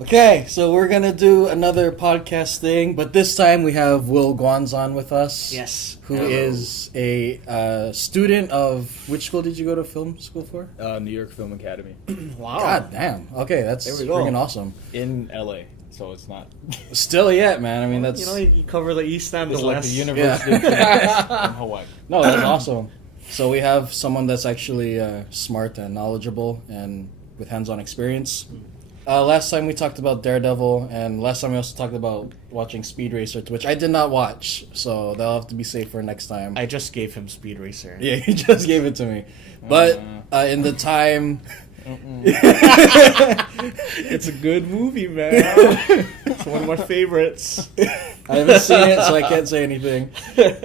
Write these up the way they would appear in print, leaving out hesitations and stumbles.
Okay, so we're gonna do another podcast thing, but this time we have Will Guanz on with us. Yes. Who is a student of which school did you go to film school for? New York Film Academy Wow. God damn. Okay, that's There we go. freaking awesome. in LA, so it's not. Still yet, man. I mean, that's You cover the east and It's the like west. the University of Kansas in Hawaii. no, that's awesome. So we have someone that's actually smart and knowledgeable and with hands-on experience. Last time we talked about Daredevil, and last time we also talked about watching Speed Racer, which I did not watch, so that'll have to be saved for next time. I just gave him Speed Racer. Yeah, he just gave it to me. But in the time... It's a good movie, man. It's one of my favorites. I haven't seen it, so I can't say anything.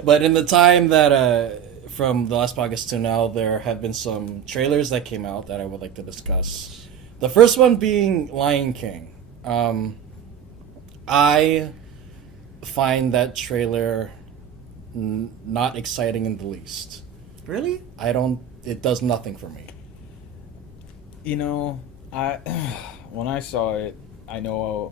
But in the time that, from the last podcast to now, there have been some trailers that came out that I would like to discuss. The first one being Lion King. I find that trailer not exciting in the least. Really? It does nothing for me. You know, when I saw it, I know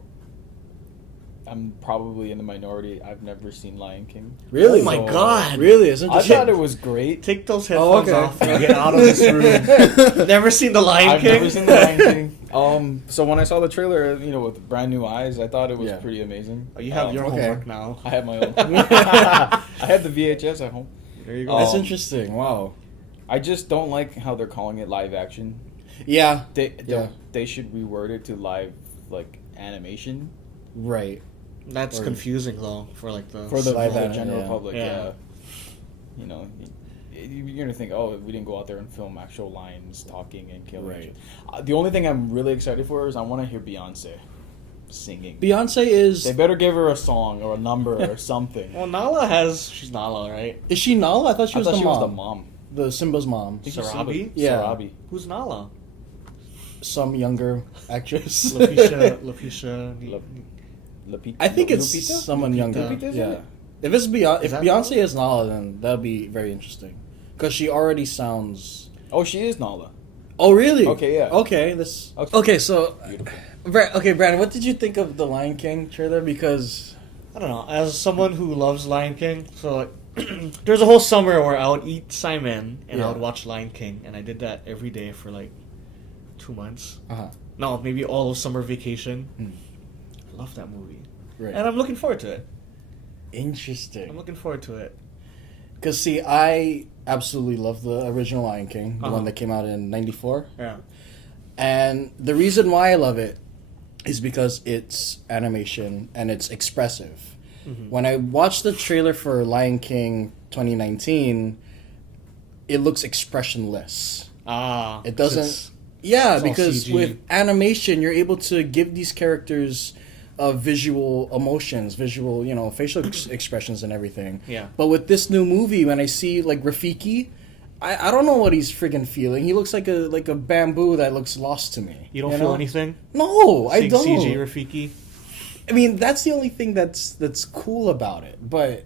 I'm probably in the minority. I've never seen Lion King. Really? Oh my God. Really? Isn't I it? thought it was great. Take those headphones okay. off and get out of this room. Never seen The Lion I've King? never seen the Lion King. So when I saw the trailer, with brand new eyes, I thought it was pretty amazing. Oh, you have your okay. homework now. I have my own. I have the VHS at home. There you go. That's interesting. Wow. I just don't like how they're calling it live action. Yeah. They should reword it to live animation Right. That's Or- confusing though for like the for the Live action, general yeah. public. Yeah. You're gonna think, oh, we didn't go out there and film actual lions talking and killing. Right. The only thing I'm really excited for is I want to hear Beyonce singing. Beyonce is... They better give her a song or a number or something. Well, she's Nala, right? Is she Nala? I thought she was the mom. mom. The Simba's mom. Sarabi? Yeah. Sarabi. Who's Nala? Some younger actress. Lapisha. I think it's Lupita? someone younger. Lupita, isn't Yeah. it? If it's Beyonce, Is that Beyonce is Nala, then that'd be very interesting. Because she already sounds. Oh, she is Nala. Oh, really? Okay, yeah. Okay, Okay. So, Brandon, what did you think of the Lion King trailer? Because I don't know. As someone who loves Lion King, so like, there's a whole summer where I would eat Simon and I would watch Lion King, and I did that every day for like 2 months. No, maybe all of summer vacation. I love that movie, right. and I'm looking forward to it. Interesting. I'm looking forward to it. Because see, I absolutely love the original Lion King, the one that came out in '94. Yeah. And the reason why I love it is because it's animation and it's expressive. When I watched the trailer for Lion King 2019, it looks expressionless. It doesn't. Yeah, it's all because CG. with animation, you're able to give these characters visual emotions, facial expressions and everything. Yeah. But with this new movie, when I see like Rafiki, I don't know what he's friggin' feeling. He looks like a bamboo that looks lost to me. You don't feel anything? No, I don't. CG Rafiki. I mean, that's the only thing that's cool about it. But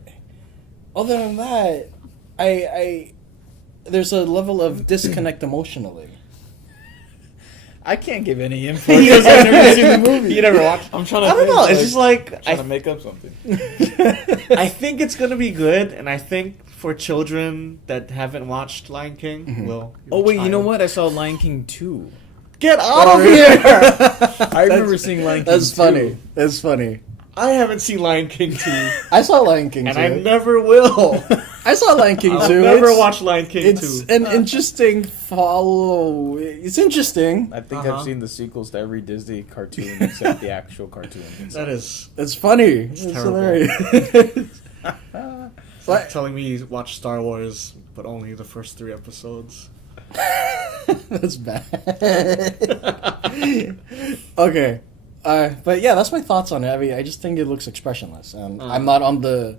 other than that, I there's a level of disconnect emotionally. I can't give any info. He because I've never seen the movie. You never watched? I'm trying to. I don't know. It's just like trying to make up something. I think it's gonna be good, and I think for children that haven't watched Lion King, will. Oh wait, you know what? I saw Lion King 2. Get out of here! I remember seeing Lion King. That's 2. funny. That's funny. I haven't seen Lion King 2, I saw Lion King and too. I never will. I saw Lion King I'll too. never It's- watch Lion King It's 2. an interesting follow. It's interesting. I think Uh-huh. I've seen the sequels to every Disney cartoon except the actual cartoon. That is It's funny. It's terrible. hilarious. it's like telling me you watch Star Wars, but only the first 3 episodes. That's bad. Okay. But yeah, that's my thoughts on it. I mean, I just think it looks expressionless. And I'm not on the...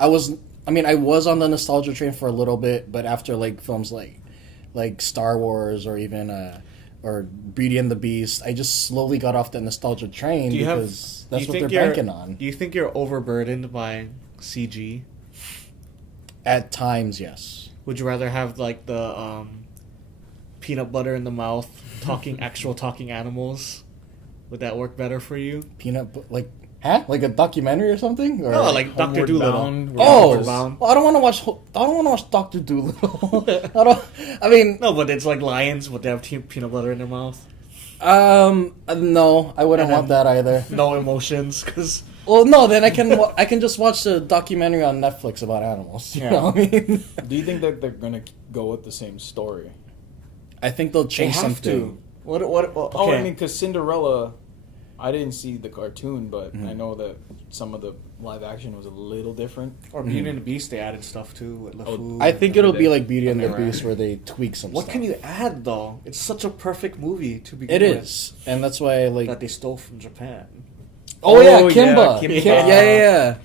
I was on the nostalgia train for a little bit, but after like films like Star Wars or even or Beauty and the Beast, I just slowly got off the nostalgia train because that's what they're banking on. Do you think you're overburdened by CG? At times, yes. Would you rather have like the peanut butter in the mouth, actual talking animals, Would that work better for you? Like, huh? Like a documentary or something? Or No, like Dr. Homeward Dolittle. Bound. oh, Bound. well, I don't want to watch. I don't want to watch Doctor Dolittle. I don't. I mean, No, but it's like lions. Would they have peanut butter in their mouth? no, I wouldn't want that either. No emotions, because Well, no, then I can just watch the documentary on Netflix about animals. You know what I mean? Do you think that they're gonna go with the same story? I think they'll they change have something. to. What? Okay. Oh, I mean, because Cinderella, I didn't see the cartoon, but Mm-hmm. I know that some of the live action was a little different. Or Beauty and the Beast, they added stuff too with LeFou. I think it'll be They- like Beauty and the they were- Beast where they tweak some What stuff. can you add though? It's such a perfect movie to begin It with. is, and that's why I like. That they stole from Japan. Oh yeah, Oh, Kimba. yeah, Kimba. Yeah.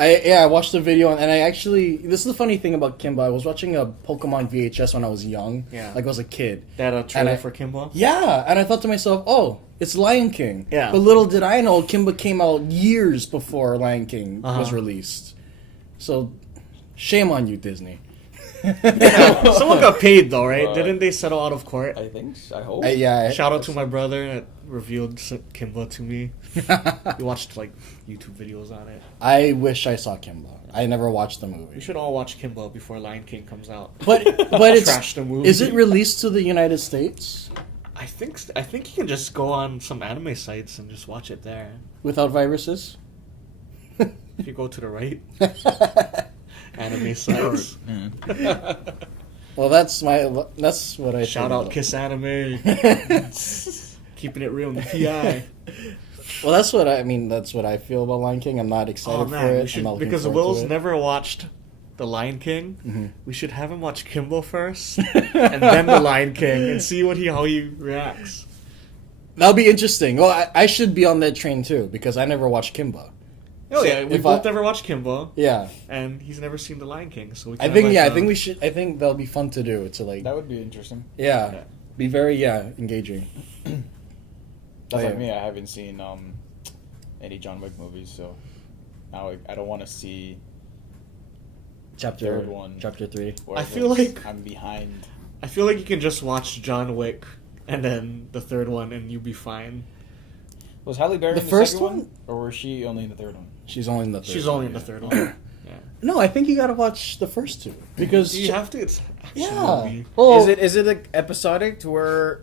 I watched the video and I actually, this is the funny thing about Kimba. I was watching a Pokemon VHS when I was young. Yeah. Like I was a kid. They had a trailer I- for Kimba. Yeah, and I thought to myself, oh, it's Lion King. Yeah. But little did I know Kimba came out years before Lion King was released. So, shame on you, Disney. Someone got paid though, right? Right. Didn't they settle out of court? I think. I hope. Shout out to my brother that revealed Kimba to me. We watched like YouTube videos on it. I wish I saw Kimba. I never watched the We movie. should all watch Kimba before Lion King comes out. But it's Trash the movie. is it released to the United States I think you can just go on some anime sites and just watch it there. without viruses? If you go to the right anime sites. Well, that's what I Shout think out about. Kiss Anime. Keeping it real in the PI. Well, that's what I mean. That's what I feel about Lion King. I'm not excited Oh for man, it. we should, I'm not looking because forward to Will's it. never watched The Lion King. Mm-hmm. We should have him watch Kimbo first, and then The Lion King, and see how he reacts. That'll be interesting. Well, I should be on that train too because I never watched Kimba. Oh So yeah, we if both I- never watched Kimbo, Yeah, and he's never seen The Lion King, so we. I Can think have, like, I think we should. I think that'll be fun to do. To like, That would be interesting. yeah, be very engaging. That's Oh, like yeah. me. I haven't seen any John Wick movies, so now I don't want to see Chapter Third one. Chapter 3. where I feel it's- like- I'm behind. I feel like you can just watch John Wick and then the third one, and you'll be fine. Was Halle Berry The in the first second one? or was she only in the third one? She's only in the third. She's only in the third one. Yeah. No, I think you gotta watch the first two because Do you have to? It's action yeah. movie. Well, Is it like episodic to where,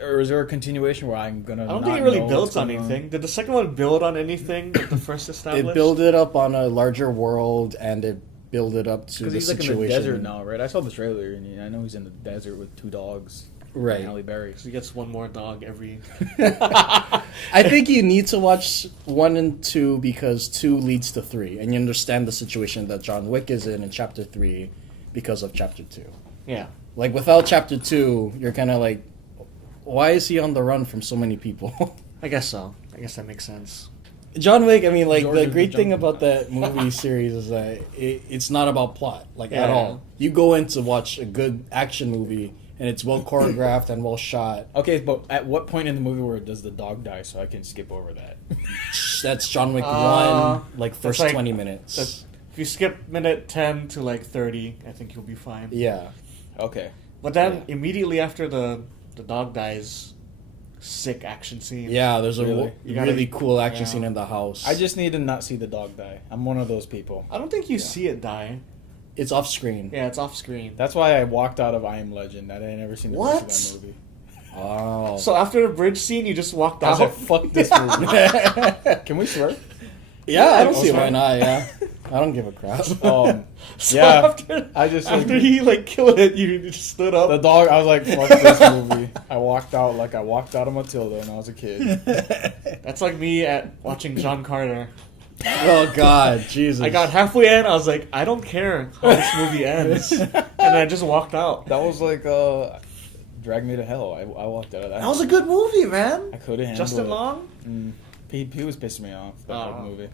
or is there a continuation where I'm gonna? I don't not think it really know builds what's on going anything. Did the second one build on anything that the first established? it built it up on a larger world and it built it up to Because the he's like situation. in the desert now, right? I saw the trailer, and I know he's in the desert with 2 dogs. Right. And Halle Berry. So he gets one more dog every. I think you need to watch 1 and 2 because 2 leads to 3, and you understand the situation that John Wick is in Chapter 3 because of Chapter 2. Yeah. Like, without Chapter 2, you're kind of like, why is he on the run from so many people? I guess so. I guess that makes sense. John Wick, I mean, like, George the of great the thing Jungle. about that movie series is that it's not about plot, like, at Yeah. all. You go in to watch a good action movie, and it's well choreographed and well shot. Okay, but at what point in the movie where does the dog die so I can skip over that? That's John Wick 1, like, first like- 20 minutes. If you skip minute 10 to like 30, I think you'll be fine. Yeah. Okay. But then Yeah. immediately after the dog dies, sick action scene. Yeah, there's a Really? You gotta- really cool action yeah. scene in the house. I just need to not see the dog die. I'm one of those people. I don't think you see it die. It's off screen. Yeah, it's off screen. That's why I walked out of I Am Legend. I had never seen the What? rest of that movie. Oh. So after the bridge scene, you just walked I was out. like, fuck this movie. Can we swear? Yeah, I don't Oh, see sorry. why not, yeah. I don't give a crap. So yeah. after, I just after he like killed it, you just stood up. the dog. I was like, fuck this movie. I walked out like I walked out of Matilda when I was a kid. That's like me at watching John Carter. Oh, God, Jesus. I got halfway in, I was like, I don't care how this movie ends, and I just walked out. That was like Drag Me to Hell. I walked out of that. That was a good movie, man. I couldn't handle Justin it. Long. He was pissing me off. That whole movie.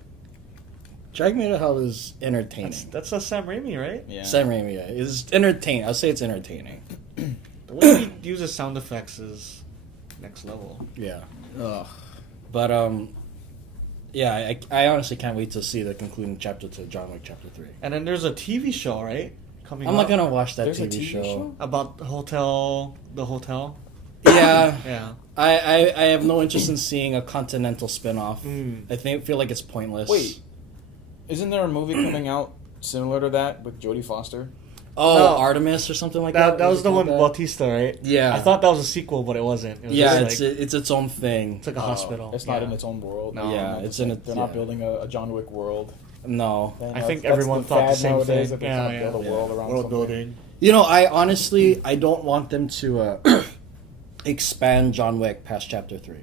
Drag Me to Hell is entertaining. That's a Sam Raimi, right? Yeah. Sam Raimi, yeah. It's entertaining. I'll say it's entertaining. The way he uses sound effects is next level. Yeah. Ugh. But, yeah, I honestly can't wait to see the concluding chapter to John Wick Chapter 3. And then there's a TV show, right? Coming I'm up not going to watch that There's a TV TV show? about the hotel. Yeah. Yeah. I have no interest in seeing a Continental spin-off. I feel like it's pointless. Wait, isn't there a movie coming out similar to that with Jodie Foster? Oh, No. Artemis or something like that? That was the one with with Bautista, right? Yeah. I thought that was a sequel, but it wasn't. It was Yeah, just it's its own thing. it's like a hospital. It's not in its own world. No. Yeah, it's in it. They're not building a John Wick world. No. Then I think that's everyone the thought the fad same nowadays, thing. that they Yeah, can't build a world around world something. building. You know, I don't want them to expand John Wick past chapter 3.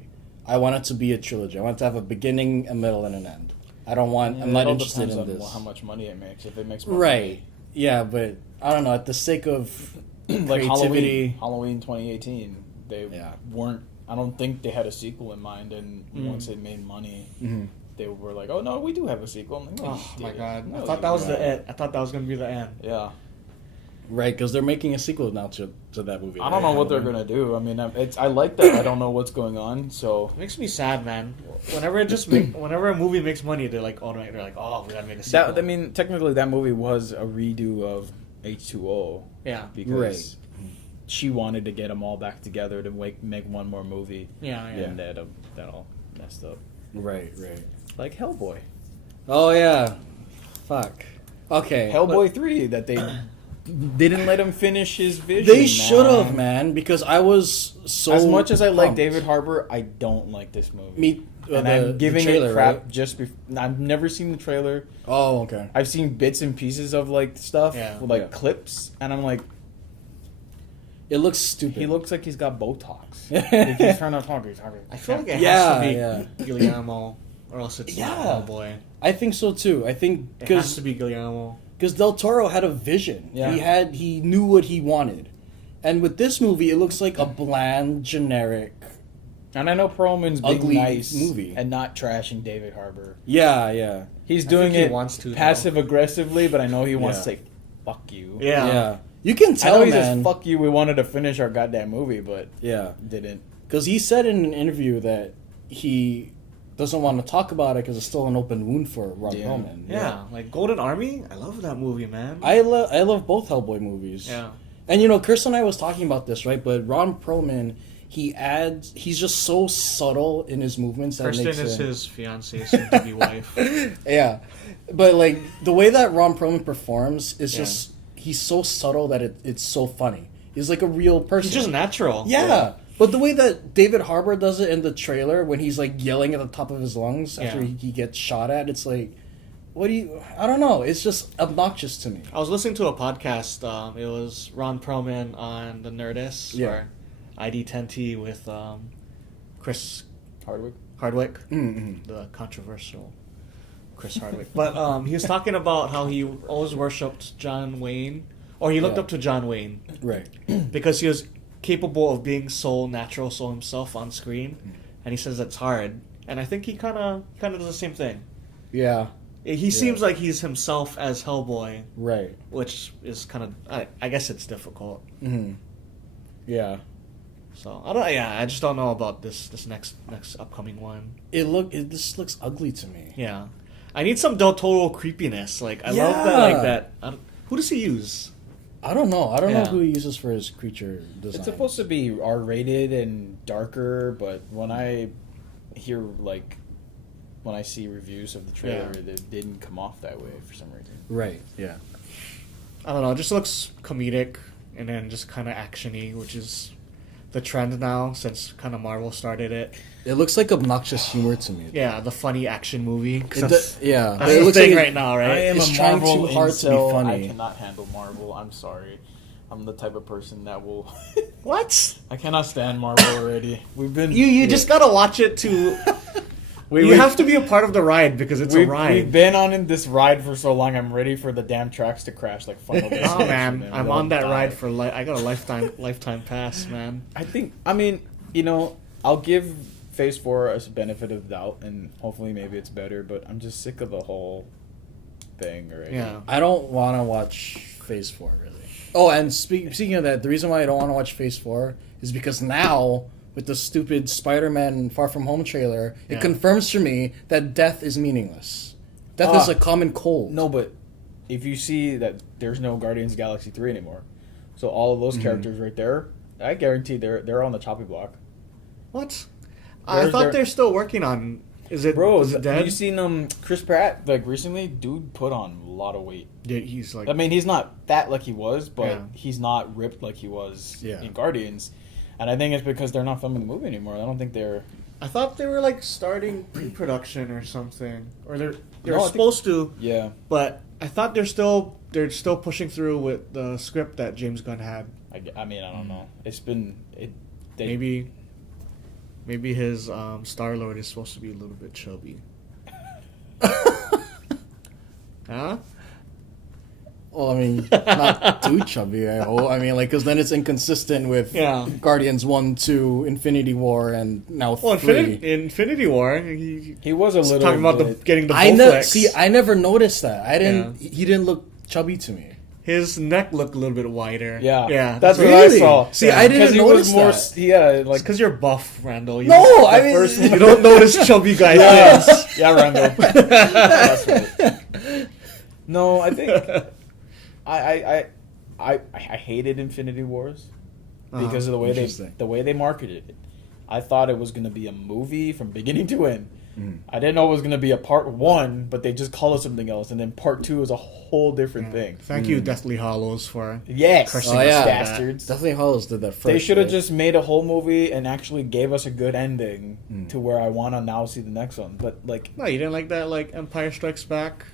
I want it to be a trilogy. I want it to have a beginning, a middle, and an end. I don't want. Yeah, I'm not it all interested depends in on this. how much money it makes. If it makes more Right. money. Yeah, but I don't know. At the sake of Like creativity, Halloween 2018, they weren't. I don't think they had a sequel in mind, and once it made money, they were like, "Oh no, we do have a sequel." I'm like, "No, you Oh my didn't. god! No, I thought you that was didn't." the end. I thought that was gonna be the end. Yeah, right? Because they're making a sequel now to that movie. I don't know what they're gonna do. I mean, I like that. I don't know what's going on. So It makes me sad, man. Whenever whenever a movie makes money, they're like, oh, we gotta make a sequel. that, I mean, technically, that movie was a redo of H2O. yeah, Because she wanted to get them all back together to make one more movie. yeah. And that all messed up. Right. Like Hellboy. Oh yeah. Fuck. Okay. Hellboy 3 that they didn't let him finish his vision. They should have, man. Because I was so. As much as I like pumped. David Harbour, I don't like this movie. Me. And I'm giving it crap just before. I've never seen the trailer. Oh, okay. I've seen bits and pieces of like stuff, Yeah. clips, and I'm like, It looks stupid. he looks like he's got Botox. Like, he's trying to talk. I feel like it Yeah, has to be Guillermo, or else it's not Hellboy. I think so too. I think It has to be Guillermo. because Del Toro had a vision. Yeah. He knew what he wanted, and with this movie, it looks like a bland, generic. And I know Perlman's being Ugly nice movie. and not trashing David Harbour. Yeah. He's I doing think he it wants to, though. passive aggressively, but I know he wants Yeah. to say, "Fuck you." Yeah. You can I tell, know he man. says, "Fuck you." We wanted to finish our goddamn movie, but Yeah, didn't. because he said in an interview that he doesn't want to talk about it because it's still an open wound for Ron Perlman. Yeah, like Golden Army. I love that movie, man. I love both Hellboy movies. Yeah. And Chris and I was talking about this, right? But Ron Perlman, he's just so subtle in his movements that Kristen makes is him, his fiance, soon to be wife. yeah. But like the way that Ron Perlman performs is just he's so subtle that it's so funny. He's like a real person. He's just natural. Yeah. But the way that David Harbour does it in the trailer when he's like yelling at the top of his lungs after he gets shot at, it's like, I don't know. It's just obnoxious to me. I was listening to a podcast. It was Ron Perlman on the Nerdist or ID10T with Chris Hardwick, the controversial Chris Hardwick. But he was talking about how he always worshipped John Wayne, or he looked up to John Wayne, Right. because he was capable of being so natural, so himself on screen, and he says that's hard. And I think he kind of does the same thing. Yeah. He seems like he's himself as Hellboy, Right. which is kind of I guess it's difficult. Mm-hmm. Yeah. So I just don't know about this next upcoming one. It just looks ugly to me. Yeah, I need some Del Toro creepiness. Like I love that. Who does he use? I don't know. I don't know Yeah. who he uses for his creature design. It's supposed to be R-rated and darker, but when I hear when I see reviews of the trailer, it didn't come off that way for some reason. Right. Yeah. I don't know. It just looks comedic and then just kind of actiony, which is the trend now since kind of Marvel started it. It looks like obnoxious humor to me. Yeah, the funny action movie. That's That's it the looks thing like right now, right? I am It's a trying Marvel too hard to be incel. funny. I cannot handle Marvel. I'm sorry. I'm the type of person that will. What? I cannot stand Marvel already. We've been. You just gotta watch it to. You have to be a part of the ride because it's a ride. We've been on this ride for so long. I'm ready for the damn tracks to crash like Final Destination. Oh man, and I'm we'll on that die. ride for I got a lifetime pass, man. I mean, I'll give Phase 4 a benefit of the doubt, and hopefully maybe it's better. But I'm just sick of the whole thing already. Yeah. I don't want to watch Phase 4 really. Oh, and speaking of that, the reason why I don't want to watch Phase 4 is because now with the stupid Spider-Man Far From Home trailer, it confirms for me that death is meaningless. Death is a common cold. No, but if you see that there's no Guardians of the Galaxy 3 anymore, so all of those characters right there I guarantee they're on the chopping block. What? I thought they're still working on. Is it dead? Have you seen Chris Pratt like recently? Dude put on a lot of weight. Yeah, he's like. I mean, he's not fat like he was, but he's not ripped like he was in Guardians. And I think it's because they're not filming the movie anymore. I don't think they're. I thought they were like starting pre-production or something, or they're supposed to. Yeah. But I thought they're still pushing through with the script that James Gunn had. I mean, I don't know. It's been Maybe his Star-Lord is supposed to be a little bit chubby. Huh? Well, I mean, not too chubby, I hope. I mean, like, because then it's inconsistent with Guardians 1, 2, Infinity War, and now 3. Infinity War, he was a little talking about getting the Bowflex. I never noticed that. He didn't look chubby to me. His neck looked a little bit wider. Yeah. That's what I saw. See, I didn't notice that. Yeah, like because you're buff, Randall. No, I mean you don't notice chubby guys. Yeah, Randall. That's right. No, I think I hated Infinity Wars because of the way they marketed it. I thought it was going to be a movie from beginning to end. I didn't know it was going to be a part 1, but they just call it something else, and then part 2 is a whole different thing. Thank you, Deathly Hallows, for cursing us bastards. Deathly Hallows did that first. They should have just made a whole movie and actually gave us a good ending to where I want to now see the next one. But like, no, you didn't like that, like Empire Strikes Back.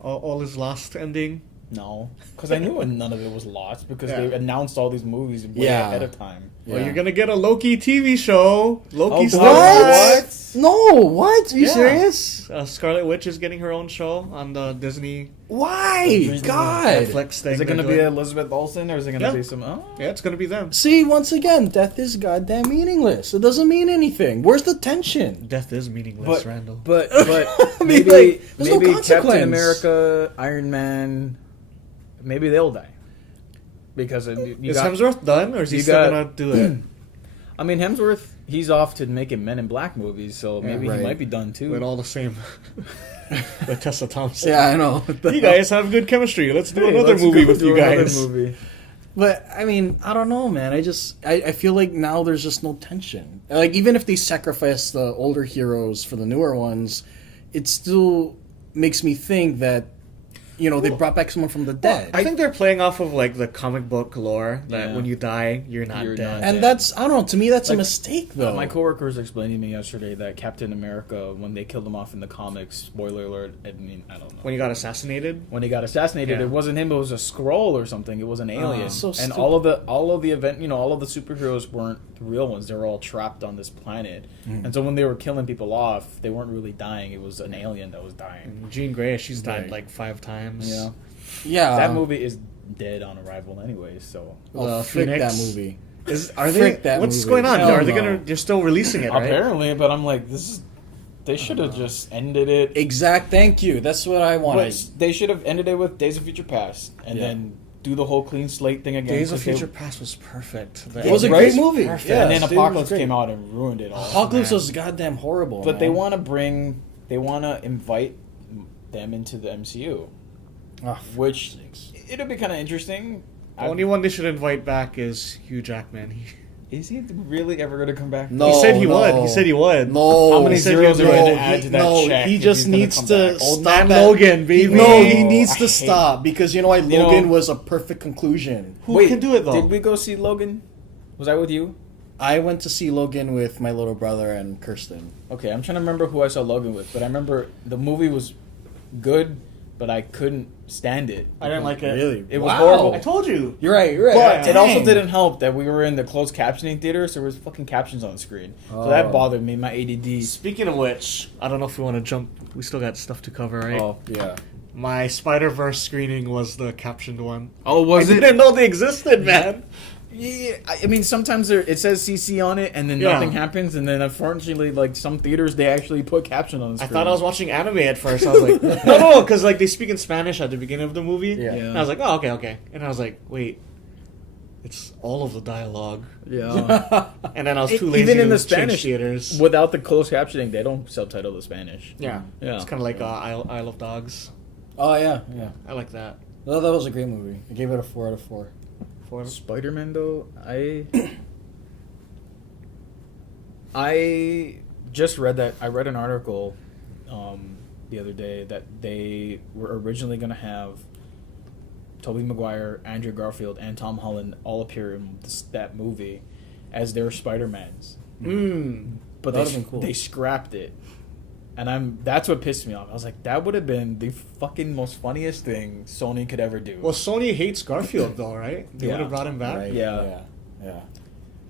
All is lost ending. No, because I knew none of it was lost because they announced all these movies way ahead of time. Well, you're gonna get a Loki TV show. Loki's what? No, what? Are you serious? Scarlet Witch is getting her own show on the Disney. Why? God. Netflix thing. Is it gonna be Elizabeth Olsen or is it gonna be some? Oh. Yeah, it's gonna be them. See, once again, death is goddamn meaningless. It doesn't mean anything. Where's the tension? Death is meaningless, Randall. But I mean, maybe no Captain America, Iron Man. Maybe they'll die. Because is Hemsworth done, or is he still gonna do it? I mean, Hemsworth, he's off to making Men in Black movies, so maybe he might be done too. With all the same, with Tessa Thompson. Yeah, I know. You guys have good chemistry. Let's do another movie with you guys. But I mean, I don't know, man. I feel like now there's just no tension. Like even if they sacrifice the older heroes for the newer ones, it still makes me think that. You know, they brought back someone from the dead. I think they're playing off of, like, the comic book lore that when you die, you're not dead. And that's, I don't know, to me that's a mistake, though. My coworker was explaining to me yesterday that Captain America, when they killed him off in the comics, spoiler alert, I mean, I don't know. When he got assassinated? When he got assassinated, it wasn't him, it was a Skrull or something. It was an alien. So and all of the event, you know, all of the superheroes weren't the real ones. They were all trapped on this planet. And so when they were killing people off, they weren't really dying. It was an alien that was dying. And Jean Grey, she's died like 5 times. Yeah. That movie is dead on arrival anyway, so. Frick that movie. What's going on? They're still releasing it, right? Apparently, but I'm like, they should have just ended it. Thank you. That's what I wanted. They should have ended it with Days of Future Past, and then do the whole clean slate thing again. Days of Future Past was perfect. It was a great movie. Yeah, and then Apocalypse came out and ruined it all. Apocalypse was goddamn horrible. But they want to invite them into the MCU. Which it'll be kind of interesting. The only one they should invite back is Hugh Jackman. Is he really ever going to come back? No, he said he would. No, how many zeros are going to add to that check? He just needs to stop. Logan, baby. He needs to stop because you know why Logan was a perfect conclusion. Who can do it though? Did we go see Logan? Was I with you? I went to see Logan with my little brother and Kirsten. Okay, I'm trying to remember who I saw Logan with, but I remember the movie was good. But I couldn't stand it. I didn't like it. Really? It was horrible. I told you. You're right. But it also didn't help that we were in the closed captioning theater, so there was fucking captions on the screen. So that bothered me, my ADD. Speaking of which, I don't know if we want to jump. We still got stuff to cover, right? Oh, yeah. My Spider-Verse screening was the captioned one. Oh, was it? I didn't know they existed, man. Yeah, I mean, sometimes it says CC on it, and then nothing happens, and then unfortunately, like, some theaters, they actually put caption on the screen. I thought I was watching anime at first. I was like, no, because, like, they speak in Spanish at the beginning of the movie. Yeah. And I was like, oh, okay. And I was like, wait, it's all of the dialogue. Yeah. And then I was too lazy even in to the Spanish change theaters. Without the closed captioning, they don't subtitle the Spanish. Yeah. It's kind of like Isle of Dogs. Oh, yeah. I like that. No, that was a great movie. I gave it a 4 out of 4. for it. Spider-Man though, I just read that. I read an article the other day that they were originally going to have Tobey Maguire, Andrew Garfield, and Tom Holland all appear in that movie as their Spider-Mans. But that would have been cool. They scrapped it. And that's what pissed me off. I was like, that would have been the fucking most funniest thing Sony could ever do. Well, Sony hates Garfield though, right? They would have brought him back. Right. Yeah.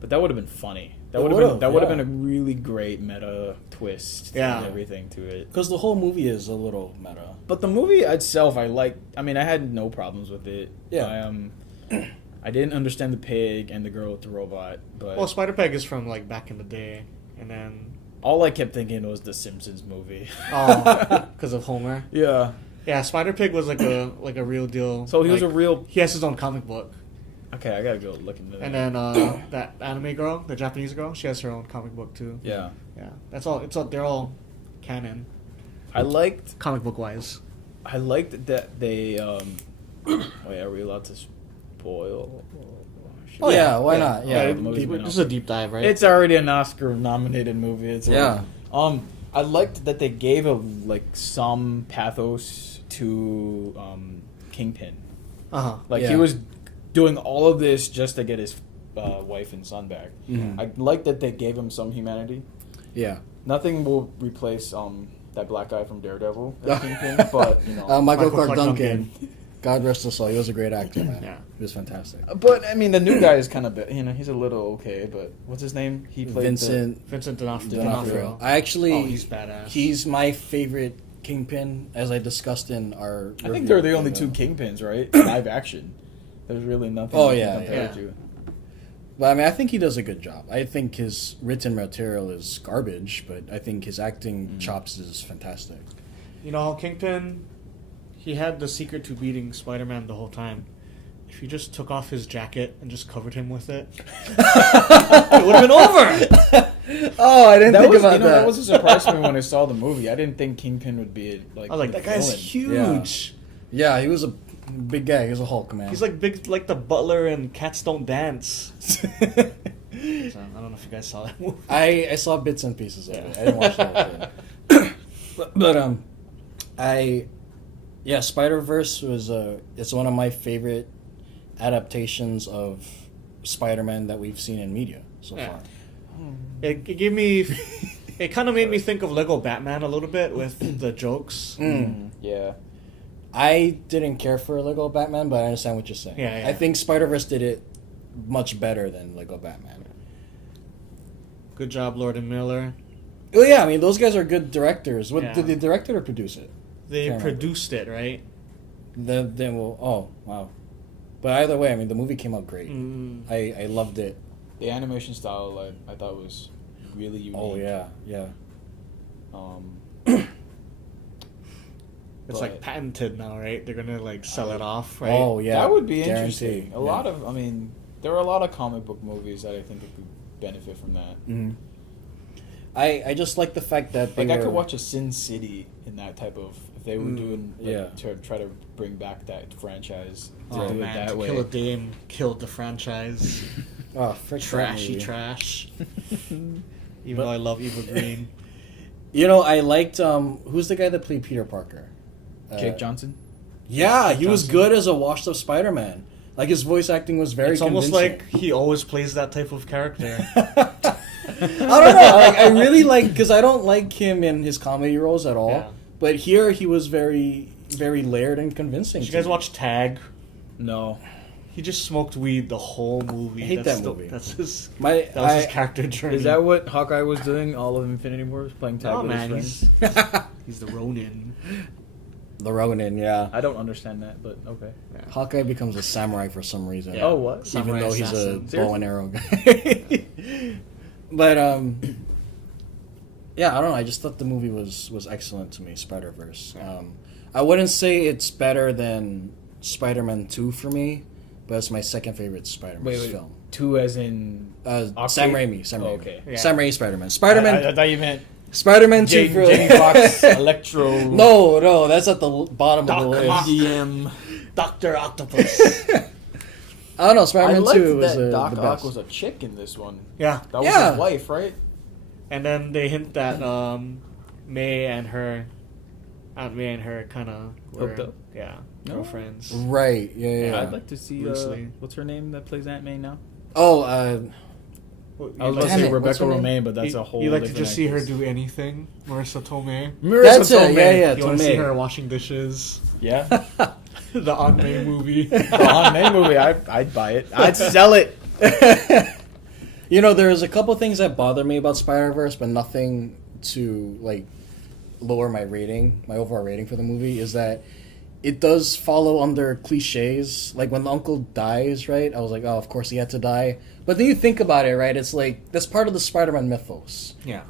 But that would have been funny. That It would have would've, been a really great meta twist and everything to it. Because the whole movie is a little meta. But the movie itself, I had no problems with it. Yeah. I didn't understand the pig and the girl with the robot, but Well, Spider-Pig is from like back in the day, and then all I kept thinking was the Simpsons movie. because of Homer. Yeah. Yeah, Spider-Pig was like a real deal. So he was a real. He has his own comic book. Okay, I gotta go look into that. And then that anime girl, the Japanese girl, she has her own comic book too. Yeah. Yeah, that's all. They're all canon. I liked Comic book wise. that they. Are we allowed to spoil? Oh yeah, why not? Yeah, This is a deep dive, right? It's already an Oscar-nominated movie. Yeah. I liked that they gave some pathos to Kingpin. He was doing all of this just to get his wife and son back. Mm-hmm. I like that they gave him some humanity. Yeah. Nothing will replace that black guy from Daredevil as Kingpin, but Michael Clark Duncan. God rest his soul. He was a great actor, man. Yeah. He was fantastic. But I mean, the new guy is kind of he's a little okay. But what's his name? He played Vincent D'Onofrio. I actually. He's badass. He's my favorite Kingpin, as I discussed in our. I think they're the only two Kingpins, right? Live action. There's really nothing. Oh, to yeah, compare yeah. to. But I mean, I think he does a good job. I think his written material is garbage, but I think his acting chops is fantastic. You know, Kingpin, he had the secret to beating Spider-Man the whole time. If you just took off his jacket and just covered him with it, it would have been over. Oh, I didn't think about that. That was a surprise to me when I saw the movie. I didn't think Kingpin would be like. I was like, that guy's huge. Yeah, he was a big guy. He was a Hulk, man. He's like big, like the Butler in Cats Don't Dance. So, I don't know if you guys saw that movie. I saw bits and pieces of it. I didn't watch the whole thing. but Spider-Verse was it's one of my favorite adaptations of Spider-Man that we've seen in media so far. It gave me, it kind of made me think of Lego Batman a little bit with the jokes. Yeah. I didn't care for Lego Batman, but I understand what you're saying. Yeah. I think Spider-Verse did it much better than Lego Batman. Good job, Lord and Miller. Well, yeah, I mean, those guys are good directors. What Yeah. did they direct it or produce it? They Can't produced it, right? Oh, wow. But either way, I mean, the movie came out great. I loved it. The animation style I thought was really unique. Oh, yeah. It's like patented now, right? They're gonna like sell it off, right? Oh, yeah. That would be Guaranteed. interesting. There are a lot of comic book movies that I think could benefit from that. Mm-hmm. I just like the fact that I could watch a Sin City in that type of, if they were doing, to try to bring back that franchise. Oh do man, it that To way. Kill a Dame killed the franchise. Oh, frick that Trashy movie. trash. Even though I love Eva Green. You know, I liked, who's the guy that played Peter Parker? Jake Johnson? Yeah, he was good as a washed-up Spider-Man. Like, his voice acting was very It's almost convincing. like he always plays that type of character. I don't know. Like, I really like, because I don't like him in his comedy roles at all. Yeah. But here he was very, very layered and convincing. Did you guys watch Tag? No. He just smoked weed the whole movie. I hate that movie. That's his. That was his character journey. Is that what Hawkeye was doing? All of Infinity War was playing tag Oh with man, his friends? he's the Ronin. The Ronin, yeah. I don't understand that, but okay. Yeah. Hawkeye becomes a samurai for some reason. Yeah. Oh, what? Even Samurai though he's a assassin. bow and arrow guy. But, yeah, I don't know. I just thought the movie was excellent to me, Spider-Verse. Yeah. I wouldn't say it's better than Spider-Man 2 for me, but it's my second favorite Spider-Man film. 2 as in... Sam Raimi. Sam Raimi. okay. Yeah. Sam Raimi Spider-Man. Spider-Man... I thought you meant Spider-Man 2 for... Jamie Foxx, Electro... No, that's at the bottom of the list. Ock. DM... Dr. Octopus. I don't know. Spider-Man 2 was that Doc the Ock best. was a chick in this one. Yeah. That was his wife, right? And then they hint that May and her kind of hooked up. Yeah, girlfriends. Right. Yeah. I'd like to see. What's her name that plays Aunt May now? Oh, I was about to say Rebecca Romijn, but that's a whole. You like to just actress. see her do anything, Marissa Tomei. That's it. Yeah. You want to see her washing dishes? Yeah. The Aunt May movie. The Aunt May movie, I'd buy it. I'd sell it. You know, there's a couple things that bother me about Spider-Verse, but nothing to like lower my overall rating for the movie. Is that it does follow under cliches. Like when the uncle dies, right? I was like, oh, of course he had to die. But then you think about it, right? It's like that's part of the Spider-Man mythos. Yeah.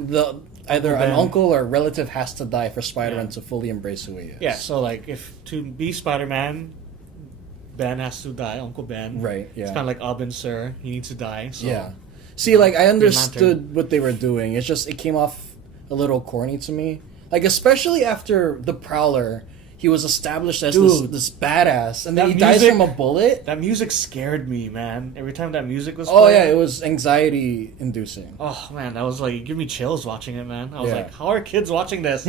Either an uncle or a relative has to die for Spider-Man to fully embrace who he is. Yeah. So like, if to be Spider-Man, Ben has to die. Uncle Ben. Right. Yeah. It's kind of like Abin Sur. He needs to die. So. Yeah. See, like I understood what they were doing. It's just it came off a little corny to me. Like especially after the Prowler, he was established as this badass, and then he dies from a bullet. That music scared me, man. Every time that music was Oh playing, yeah, it was anxiety inducing. Oh man, that was like give me chills watching it, man. I was Yeah. like, how are kids watching this?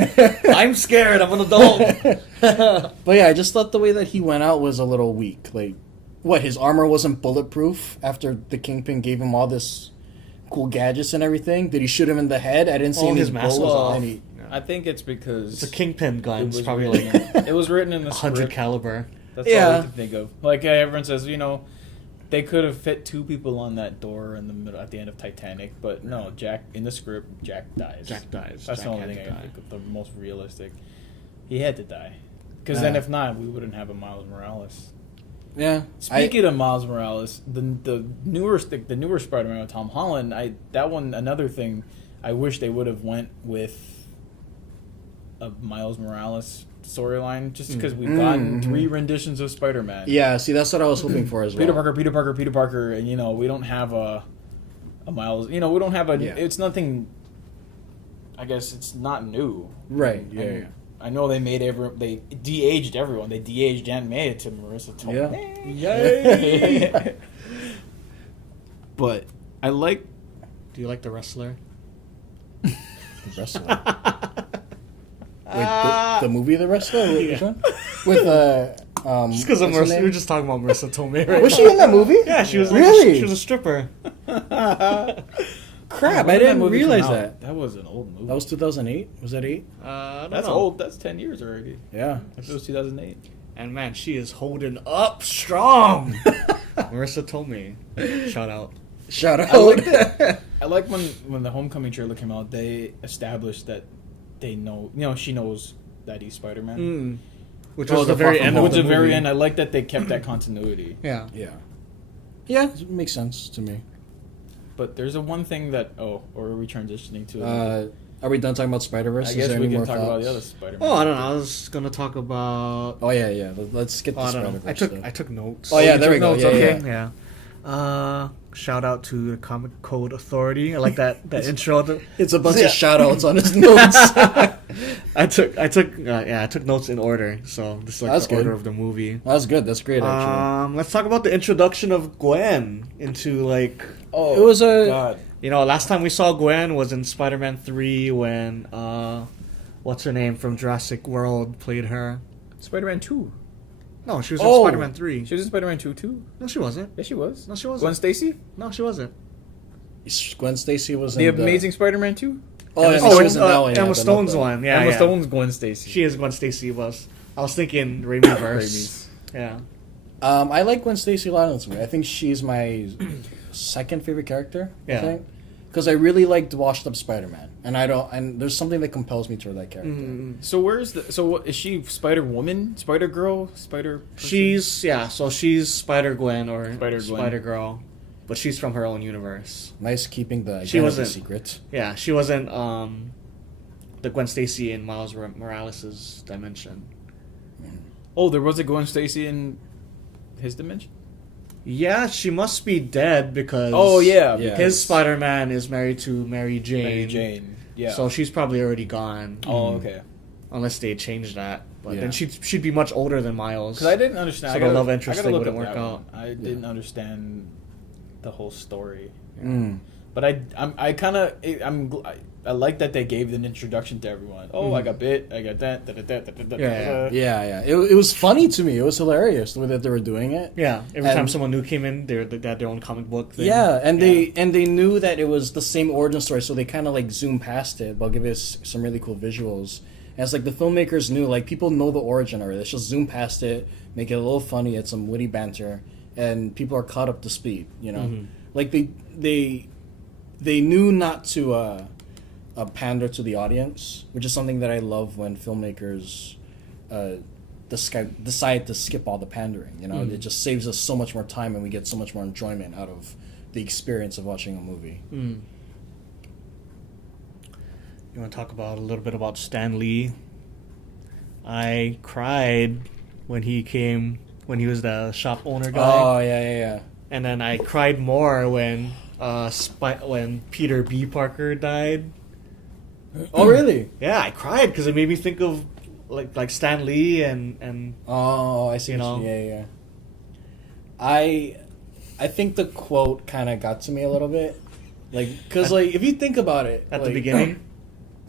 I'm scared. I'm an adult. But yeah, I just thought the way that he went out was a little weak. Like, what, his armor wasn't bulletproof after the Kingpin gave him all this cool gadgets and everything? Did he shoot him in the head? I didn't see any his mask was bullets. off. I think it's because It's a Kingpin gun. It's probably written, like it was written in the 100 script. caliber. That's Yeah. all I can think of. Like everyone says, they could have fit two people on that door in the middle at the end of Titanic, but no, Jack in the script, Jack dies. Jack dies. That's Jack the only had thing to I die. think of the most realistic. He had to die, because then if not, we wouldn't have a Miles Morales. Yeah. Speaking of Miles Morales, the newer Spider-Man with Tom Holland, another thing, I wish they would have went with a Miles Morales storyline, just because we've gotten 3 renditions of Spider-Man. Yeah, see, that's what I was hoping for as well. Peter Parker, and we don't have a Miles. We don't have a. Yeah. It's nothing. I guess it's not new. Right. And Yeah. I know they de-aged everyone. They de-aged Aunt May to Marissa Tomei. Yeah. Yay! But I like. Do you like the wrestler? The Wrestler. Wait, the movie The Wrestler? Which one? With Just because what's her name? we were just talking about Marissa Tomei. Right Was now. she in that movie? Yeah, she was really. she was a stripper. Crap! When I did didn't movie realize come out? that. That was an old movie. That was 2008. Was that 8? I don't That's know. old. That's 10 years already. Yeah. If it was 2008. And man, she is holding up strong. Marissa Tomei. Shout out. Shout out. I like when the Homecoming trailer came out. They established that they know. She knows that he's Spider-Man. Which Oh, was the the Far very From end Home. of Towards the the very movie. end, I like that they kept that continuity. Yeah. Yeah. Yeah, it makes sense to me. But there's one thing that. Or are we transitioning to? Are we done talking about Spider-Verse? I Is guess there we any can more talk thoughts? about the other Spider-Man. Oh, I don't know. I was gonna talk about. Oh yeah. Let's get the I don't know. Spider-Verse. I took notes. Oh yeah, you there we took go. notes, Yeah, okay. yeah. Yeah. Shout out to the Comic Code Authority. I like that intro. It's a bunch of shout-outs on his notes. I took notes in order. So this is like That's the order good. of the movie. That's good. That's great, actually. Let's talk about the introduction of Gwen into like. Oh, It was a- God. Last time we saw Gwen was in Spider-Man 3 when what's her name from Jurassic World played her. Spider-Man 2. No, she was Oh. in Spider-Man 3. She was in Spider-Man 2 too. No, she wasn't. Yes, she was. No, she wasn't. Gwen Stacy. No, she wasn't. Gwen Stacy was The in Amazing Spider-Man 2. Oh, yeah, Oh, she it's was in that one. Yeah, Emma but not Stone's the- one. Yeah, Emma yeah. Stone's Gwen Stacy. She is Gwen Stacy. I was thinking Raimi-verse. Yeah. I like Gwen Stacy a lot in this movie. I think she's my second favorite character. Yeah. I think because I really liked washed up Spider-Man, and there's something that compels me toward that character. So what is she? Spider Woman, Spider Girl, Spider. Person? She's Spider Gwen or Spider-Gwen. Spider Girl, but she's from her own universe. Nice keeping the She identity wasn't- secret. Yeah, she wasn't the Gwen Stacy in Miles Morales' dimension. Oh, there was a Gwen Stacy in his dimension. Yeah, she must be dead because Oh yeah, Yeah. his Spider-Man is married to Mary Jane. Mary Jane. Yeah. So she's probably already gone. Oh okay. unless they change that. But then she'd be much older than Miles. Because I didn't understand. So the love interest thing wouldn't work out. I didn't understand the whole story. Mm. But I like that they gave an introduction to everyone. Oh, I got bit. I got that. Yeah. It was funny to me. It was hilarious the way that they were doing it. Yeah. Every time someone new came in, they had their own comic book thing. Yeah, and they knew that it was the same origin story, so they kind of like zoomed past it, but give us some really cool visuals. And it's like the filmmakers knew, like people know the origin already. Let's just zoom past it, make it a little funny, add some witty banter, and people are caught up to speed. You know, like they knew not to pander to the audience, which is something that I love when filmmakers decide to skip all the pandering. You know, it just saves us so much more time, and we get so much more enjoyment out of the experience of watching a movie. You want to talk about a little bit about Stan Lee? I cried when he was the shop owner guy. Oh yeah. And then I cried more when Peter B. Parker died. Oh really? Yeah, I cried because it made me think of like Stan Lee and Oh, I see. Yeah. I think the quote kind of got to me a little bit, like because like if you think about it, at like, the beginning,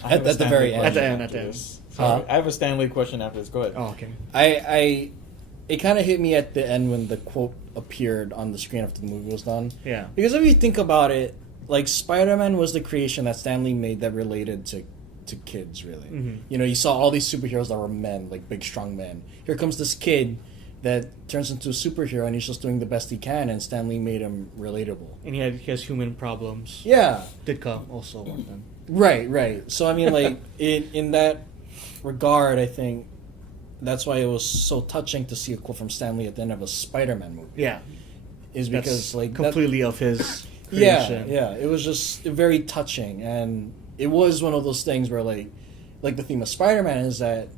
at the very end, at the end. Sorry, I have a Stanley question after this. Go ahead. Oh, okay. It kind of hit me at the end when the quote appeared on the screen after the movie was done. Yeah. Because if you think about it, like Spider-Man was the creation that Stan Lee made that related to kids, really. Mm-hmm. You know, you saw all these superheroes that were men, like big, strong men. Here comes this kid that turns into a superhero, and he's just doing the best he can, and Stan Lee made him relatable. And he has human problems. Yeah. Did come also one of them. Right. So, I mean, like, in that regard, I think that's why it was so touching to see a quote from Stan Lee at the end of a Spider-Man movie. Yeah. Is because, that's like... completely of his creation. Yeah. It was just very touching, and it was one of those things where, like the theme of Spider-Man is that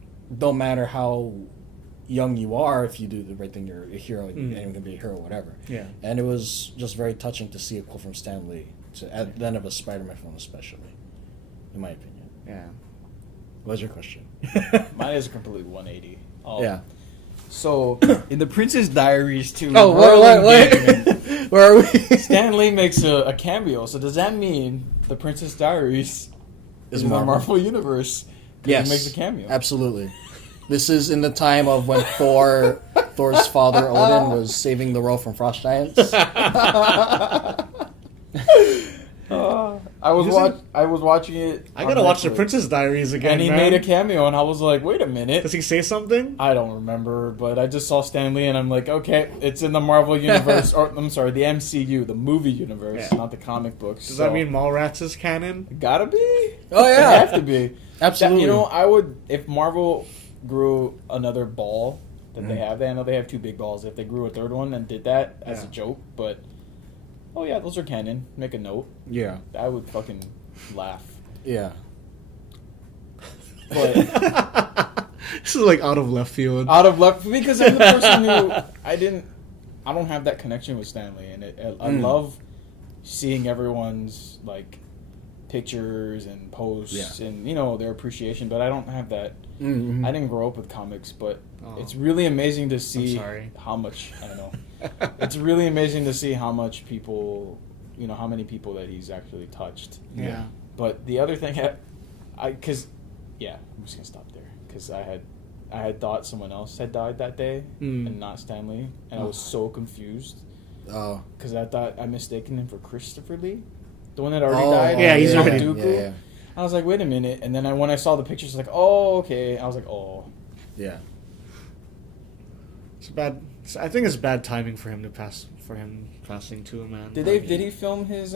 no matter how young you are, if you do the right thing, you're a hero. Anyone can be a hero, whatever. Yeah. And it was just very touching to see a quote from Stan Lee at the end of a Spider-Man film, especially, in my opinion. Yeah. What was your question? Mine is completely 180. Yeah. So, in the Princess Diaries too. Oh, what? Where are we? Stan Lee makes a cameo. So does that mean the Princess Diaries is in the Marvel Universe? Yes. He makes a cameo. Absolutely. This is in the time of when Thor's father Odin was saving the world from frost giants. I was watching it. I gotta watch the Princess Diaries again. And he made a cameo, and I was like, "Wait a minute." Does he say something? I don't remember, but I just saw Stan Lee, and I'm like, "Okay, it's in the Marvel universe, or I'm sorry, the MCU, the movie universe, not the comic books." Does that mean Mallrats is canon? Gotta be. Oh yeah, it have to be. Absolutely. I would if Marvel grew another ball that they have. I know they have 2 big balls. If they grew a third one and did that as a joke, but. Oh yeah, those are canon. Make a note. Yeah. I would fucking laugh. Yeah. But this is like out of left field. Because I'm the person who I don't have that connection with Stanley, and I love seeing everyone's like pictures and posts and their appreciation, but I don't have that. Mm-hmm. I didn't grow up with comics, but it's really amazing to see how much I don't know. It's really amazing to see how much people, how many people that he's actually touched. Yeah. But the other thing, I'm just gonna stop there because I had thought someone else had died that day and not Stanley, and I was so confused. Oh. Because I thought I mistaken him for Christopher Lee, the one that already died. Yeah, he's already. Yeah. I was like, wait a minute, and then when I saw the pictures, I was like, oh, okay. I was like, oh. Yeah. It's bad. I think it's bad timing for him passing too, man. Did he film his?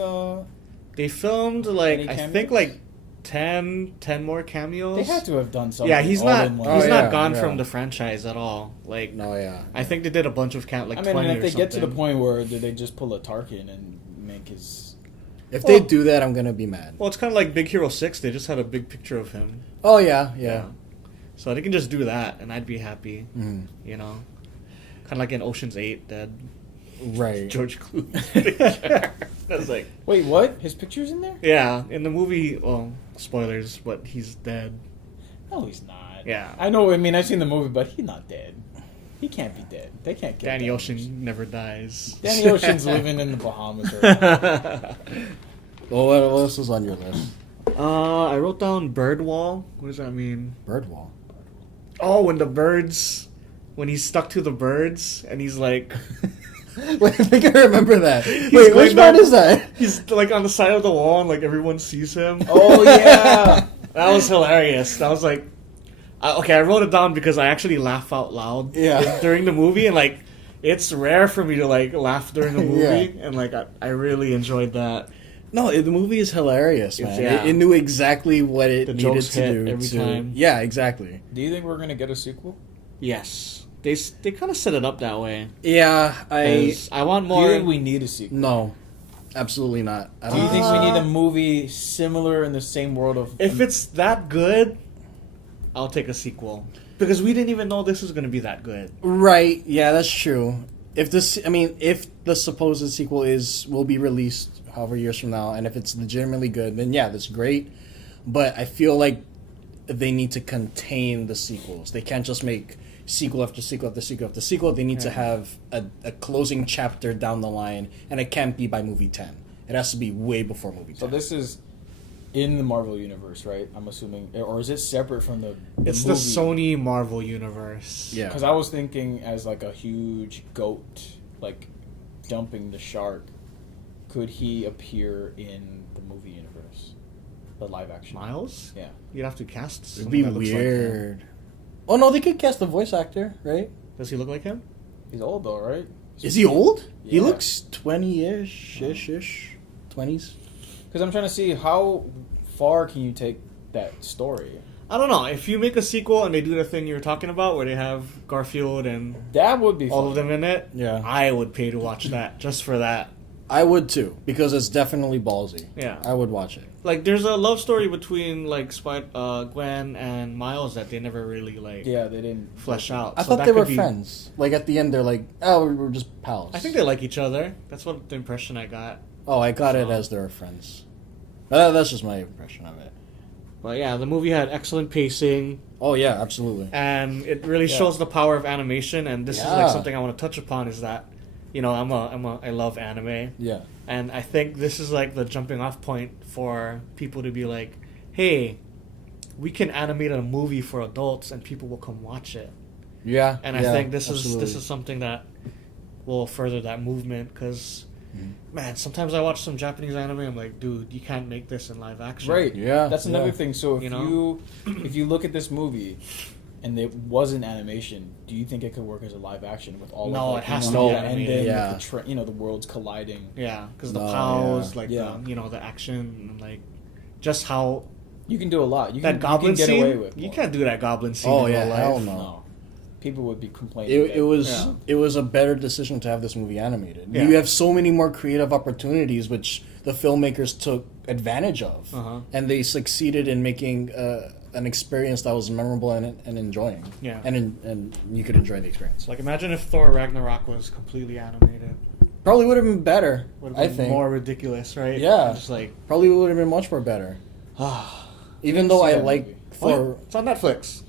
They filmed I think 10 more cameos. They had to have done something. Yeah, he's not gone yeah. from the franchise at all. I think they did a bunch of 20 or something. If they get to the point where did they just pull a Tarkin and make his? If they do that, I'm gonna be mad. Well, it's kind of like Big Hero 6. They just had a big picture of him. Oh yeah. So they can just do that, and I'd be happy. Mm. Kind of like in Ocean's 8, that right George Clooney. I was like, wait, what? His picture's in there? Yeah, in the movie. Well, spoilers, but he's dead. No, he's not. Yeah. I know. I mean, I've seen the movie, but he's not dead. He can't be dead. They can't kill Danny Ocean never dies. Danny Ocean's living in the Bahamas right now. Well, what else is on your list? I wrote down bird wall. What does that mean? Bird wall. Oh, when he's stuck to the birds and he's like, Wait, I think I remember that. Wait, going which down- part is that? he's like on the side of the wall and like everyone sees him. Oh yeah. That was hilarious. That was like, okay, I wrote it down because I actually laugh out loud during the movie, and like, it's rare for me to like laugh during a movie, and like I really enjoyed that. No, the movie is hilarious, man. Yeah. It knew exactly what it The needed jokes to hit do. every time. Yeah, exactly. Do you think we're gonna get a sequel? Yes, they kind of set it up that way. Yeah, I want Do more. you think we need a sequel? No, absolutely not. I Do you think we need a movie similar in the same world of? If it's that good, I'll take a sequel because we didn't even know this was going to be that good. Right? Yeah, that's true. If the supposed sequel will be released however years from now, and if it's legitimately good, then yeah, that's great. But I feel like they need to contain the sequels. They can't just make sequel after sequel after sequel after sequel. They need to have a closing chapter down the line, and it can't be by movie 10. It has to be way before movie 10. So this is in the Marvel universe, right? I'm assuming, or is it separate from the It's movie? the Sony Marvel universe. Yeah. Because I was thinking as like a huge goat, like dumping the shark. Could he appear in the movie universe, the live action? Miles? Yeah. You'd have to cast. It'd someone be that looks like him. weird. Oh no, they could cast the voice actor, right? Does he look like him? He's old though, right? Is he old? He Yeah. looks 20-ish, 20s. Because I'm trying to see how far can you take that story. I don't know. If you make a sequel and they do the thing you were talking about, where they have Garfield and That would be all fun. of them in it, Yeah. I would pay to watch that just for that. I would too, because it's definitely ballsy. Yeah. I would watch it. Like, there's a love story between like Gwen and Miles that they never really like Yeah, they didn't flesh out. I So thought that they could were be- friends. Like at the end, they're like, "Oh, we're just pals." I think they like each other. That's what the impression I got. Oh, I got it So- as they were friends. That's just my impression of it. But yeah, the movie had excellent pacing, Oh yeah, absolutely. and it really shows the power of animation. And this is Yeah. like something I want to touch upon is that, you know, I love anime. Yeah. And I think this is like the jumping off point for people to be like, hey, we can animate a movie for adults and people will come watch it. Yeah. And yeah, I think this absolutely. is something that will further that movement because, man, sometimes I watch some Japanese anime, I'm like, dude, you can't make this in live action. Right. Yeah, That's another yeah. thing. So if You know? if you look at this movie and it wasn't animation, do you think it could work as a live action with all No, of it has to be the animated. ending, Yeah. with the the worlds colliding? Yeah, because the No, pals, yeah. like Yeah. the action, and like just how You can do a lot. You that can, goblin you can get scene. away with You more. can't do that goblin scene. Oh in yeah, real hell life. no. No. People would be complaining. It was Yeah. it was a better decision to have this movie animated. Yeah. You have so many more creative opportunities which the filmmakers took advantage of, Uh-huh. and they succeeded in making an experience that was memorable and enjoying. Yeah. and you could enjoy the experience. Like imagine if Thor Ragnarok was completely animated. Probably would have been better. Would I have been think more ridiculous, right? Yeah. Just like probably would have been much more better. Even though see I that like movie. Thor, it's on Netflix.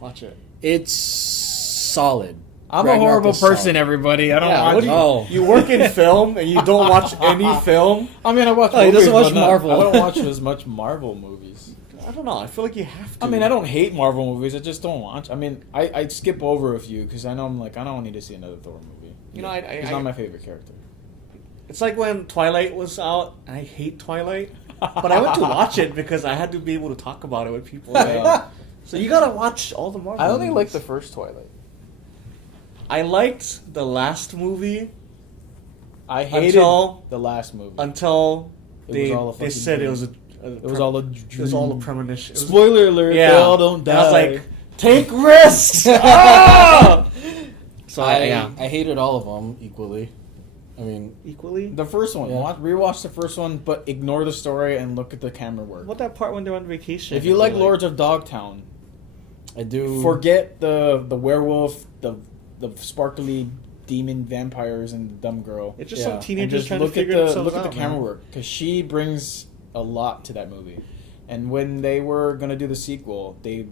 Watch it. it's solid. I'm a Ragnarok horrible is person, solid. everybody. I don't Yeah, watch. what do you, Oh. you work in film and you don't watch any film? I mean, I watch. Oh, he movies, doesn't watch but not- Marvel. I don't watch as much Marvel movies. I don't know. I feel like you have to. I mean, I don't hate Marvel movies. I just don't watch. I mean, I skip over a few because I know I don't need to see another Thor movie. You know, he's not my favorite character. It's like when Twilight was out, and I hate Twilight, but I went to watch it because I had to be able to talk about it with people. Right? Yeah. So you gotta watch all the Marvel. I only like movies. the first Twilight. I liked the last movie I hated Until- the last movie. until It they was all a they fucking said it dream. was It was all a it was all a premonition. It was- Spoiler alert! Yeah. They all don't die. And I was like, take risks. Ah! So I hated all of them equally. I mean, equally. the first one. Yeah. Rewatch the first one, but ignore the story and look at the camera work. What that part when they're on vacation? If you like Lords of Dogtown, I do forget the werewolf, the sparkly demon vampires, and the dumb girl. it's just Yeah. some And teenagers Just trying to look at figure the themselves out. camera man. work because she brings a lot to that movie. And when they were gonna do the sequel, they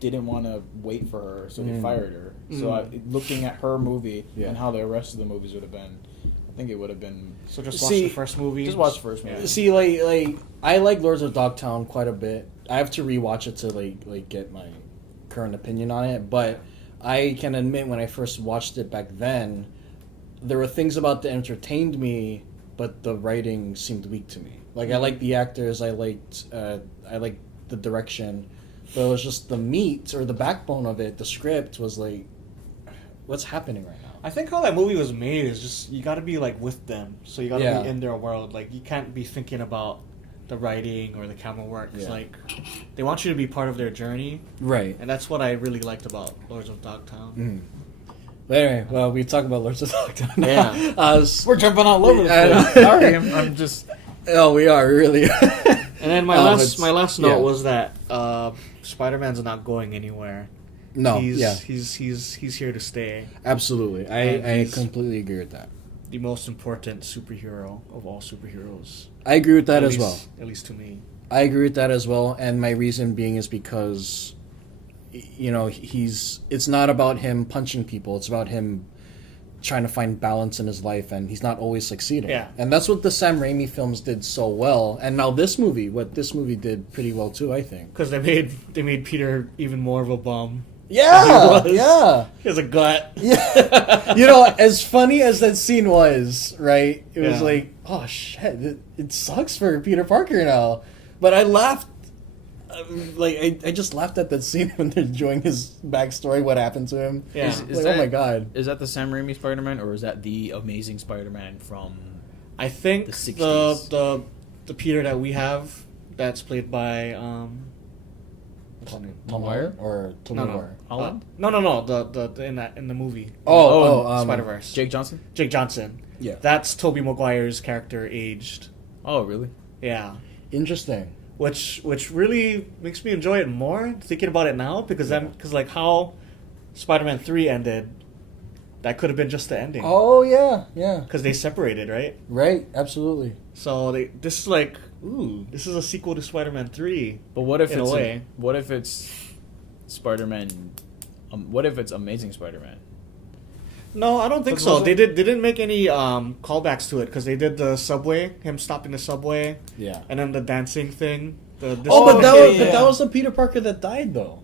didn't want to wait for her, so they fired her. So looking at her movie and how the rest of the movies would have been, I think it would have been. So just watch the first movie. Just watch the first movie. See, like I like Lords of Dogtown quite a bit. I have to rewatch it to like get my current opinion on it, but I can admit when I first watched it back then, there were things about it that entertained me, but the writing seemed weak to me. Like I liked the actors, I liked the direction, but it was just the meat or the backbone of it. The script was like, what's happening right now? I think how that movie was made is just you got to be like with them, so you got to be in their world. Like you can't be thinking about the writing or the camera work. It's like they want you to be part of their journey, right? And that's what I really liked about Lords of Dogtown. But anyway, well, we talk about Lords of Dogtown. Yeah, we're jumping all over the place. Sorry, I'm just. Oh, we are really. And then my last note was that Spider-Man's not going anywhere. No, he's here to stay. Absolutely, I completely agree with that. The most important superhero of all superheroes. I agree with that as well. At least to me. I agree with that as well, and my reason being is because, you know, it's not about him punching people. It's about him trying to find balance in his life, and he's not always succeeding. Yeah. And that's what the Sam Raimi films did so well. And now this movie did pretty well too, I think. Because they made Peter even more of a bum. Yeah, He has a gut. Yeah. You know, as funny as that scene was, right? It was like, oh shit, it sucks for Peter Parker now. But I laughed, I just laughed at that scene when they're showing his backstory, what happened to him. Yeah. Oh my god. Is that the Sam Raimi Spider-Man, or is that the Amazing Spider-Man from? I think the 60s. The Peter that we have, that's played by Tom Holland or Tobey Maguire? Holland? No. The in the movie. Spider-Verse. Jake Johnson. Jake Johnson. Yeah. That's Tobey Maguire's character aged. Oh, really? Yeah. Interesting. Which really makes me enjoy it more thinking about it now because like how Spider-Man 3 ended, that could have been just the ending. Oh yeah. Because they separated, right? Right, absolutely. So this is like, this is a sequel to Spider-Man 3. But what if what if it's Spider-Man? What if it's Amazing Spider-Man? No, I don't think so. They didn't make any callbacks to it because they did the subway, him stopping the subway, and then the dancing thing. That was the Peter Parker that died though.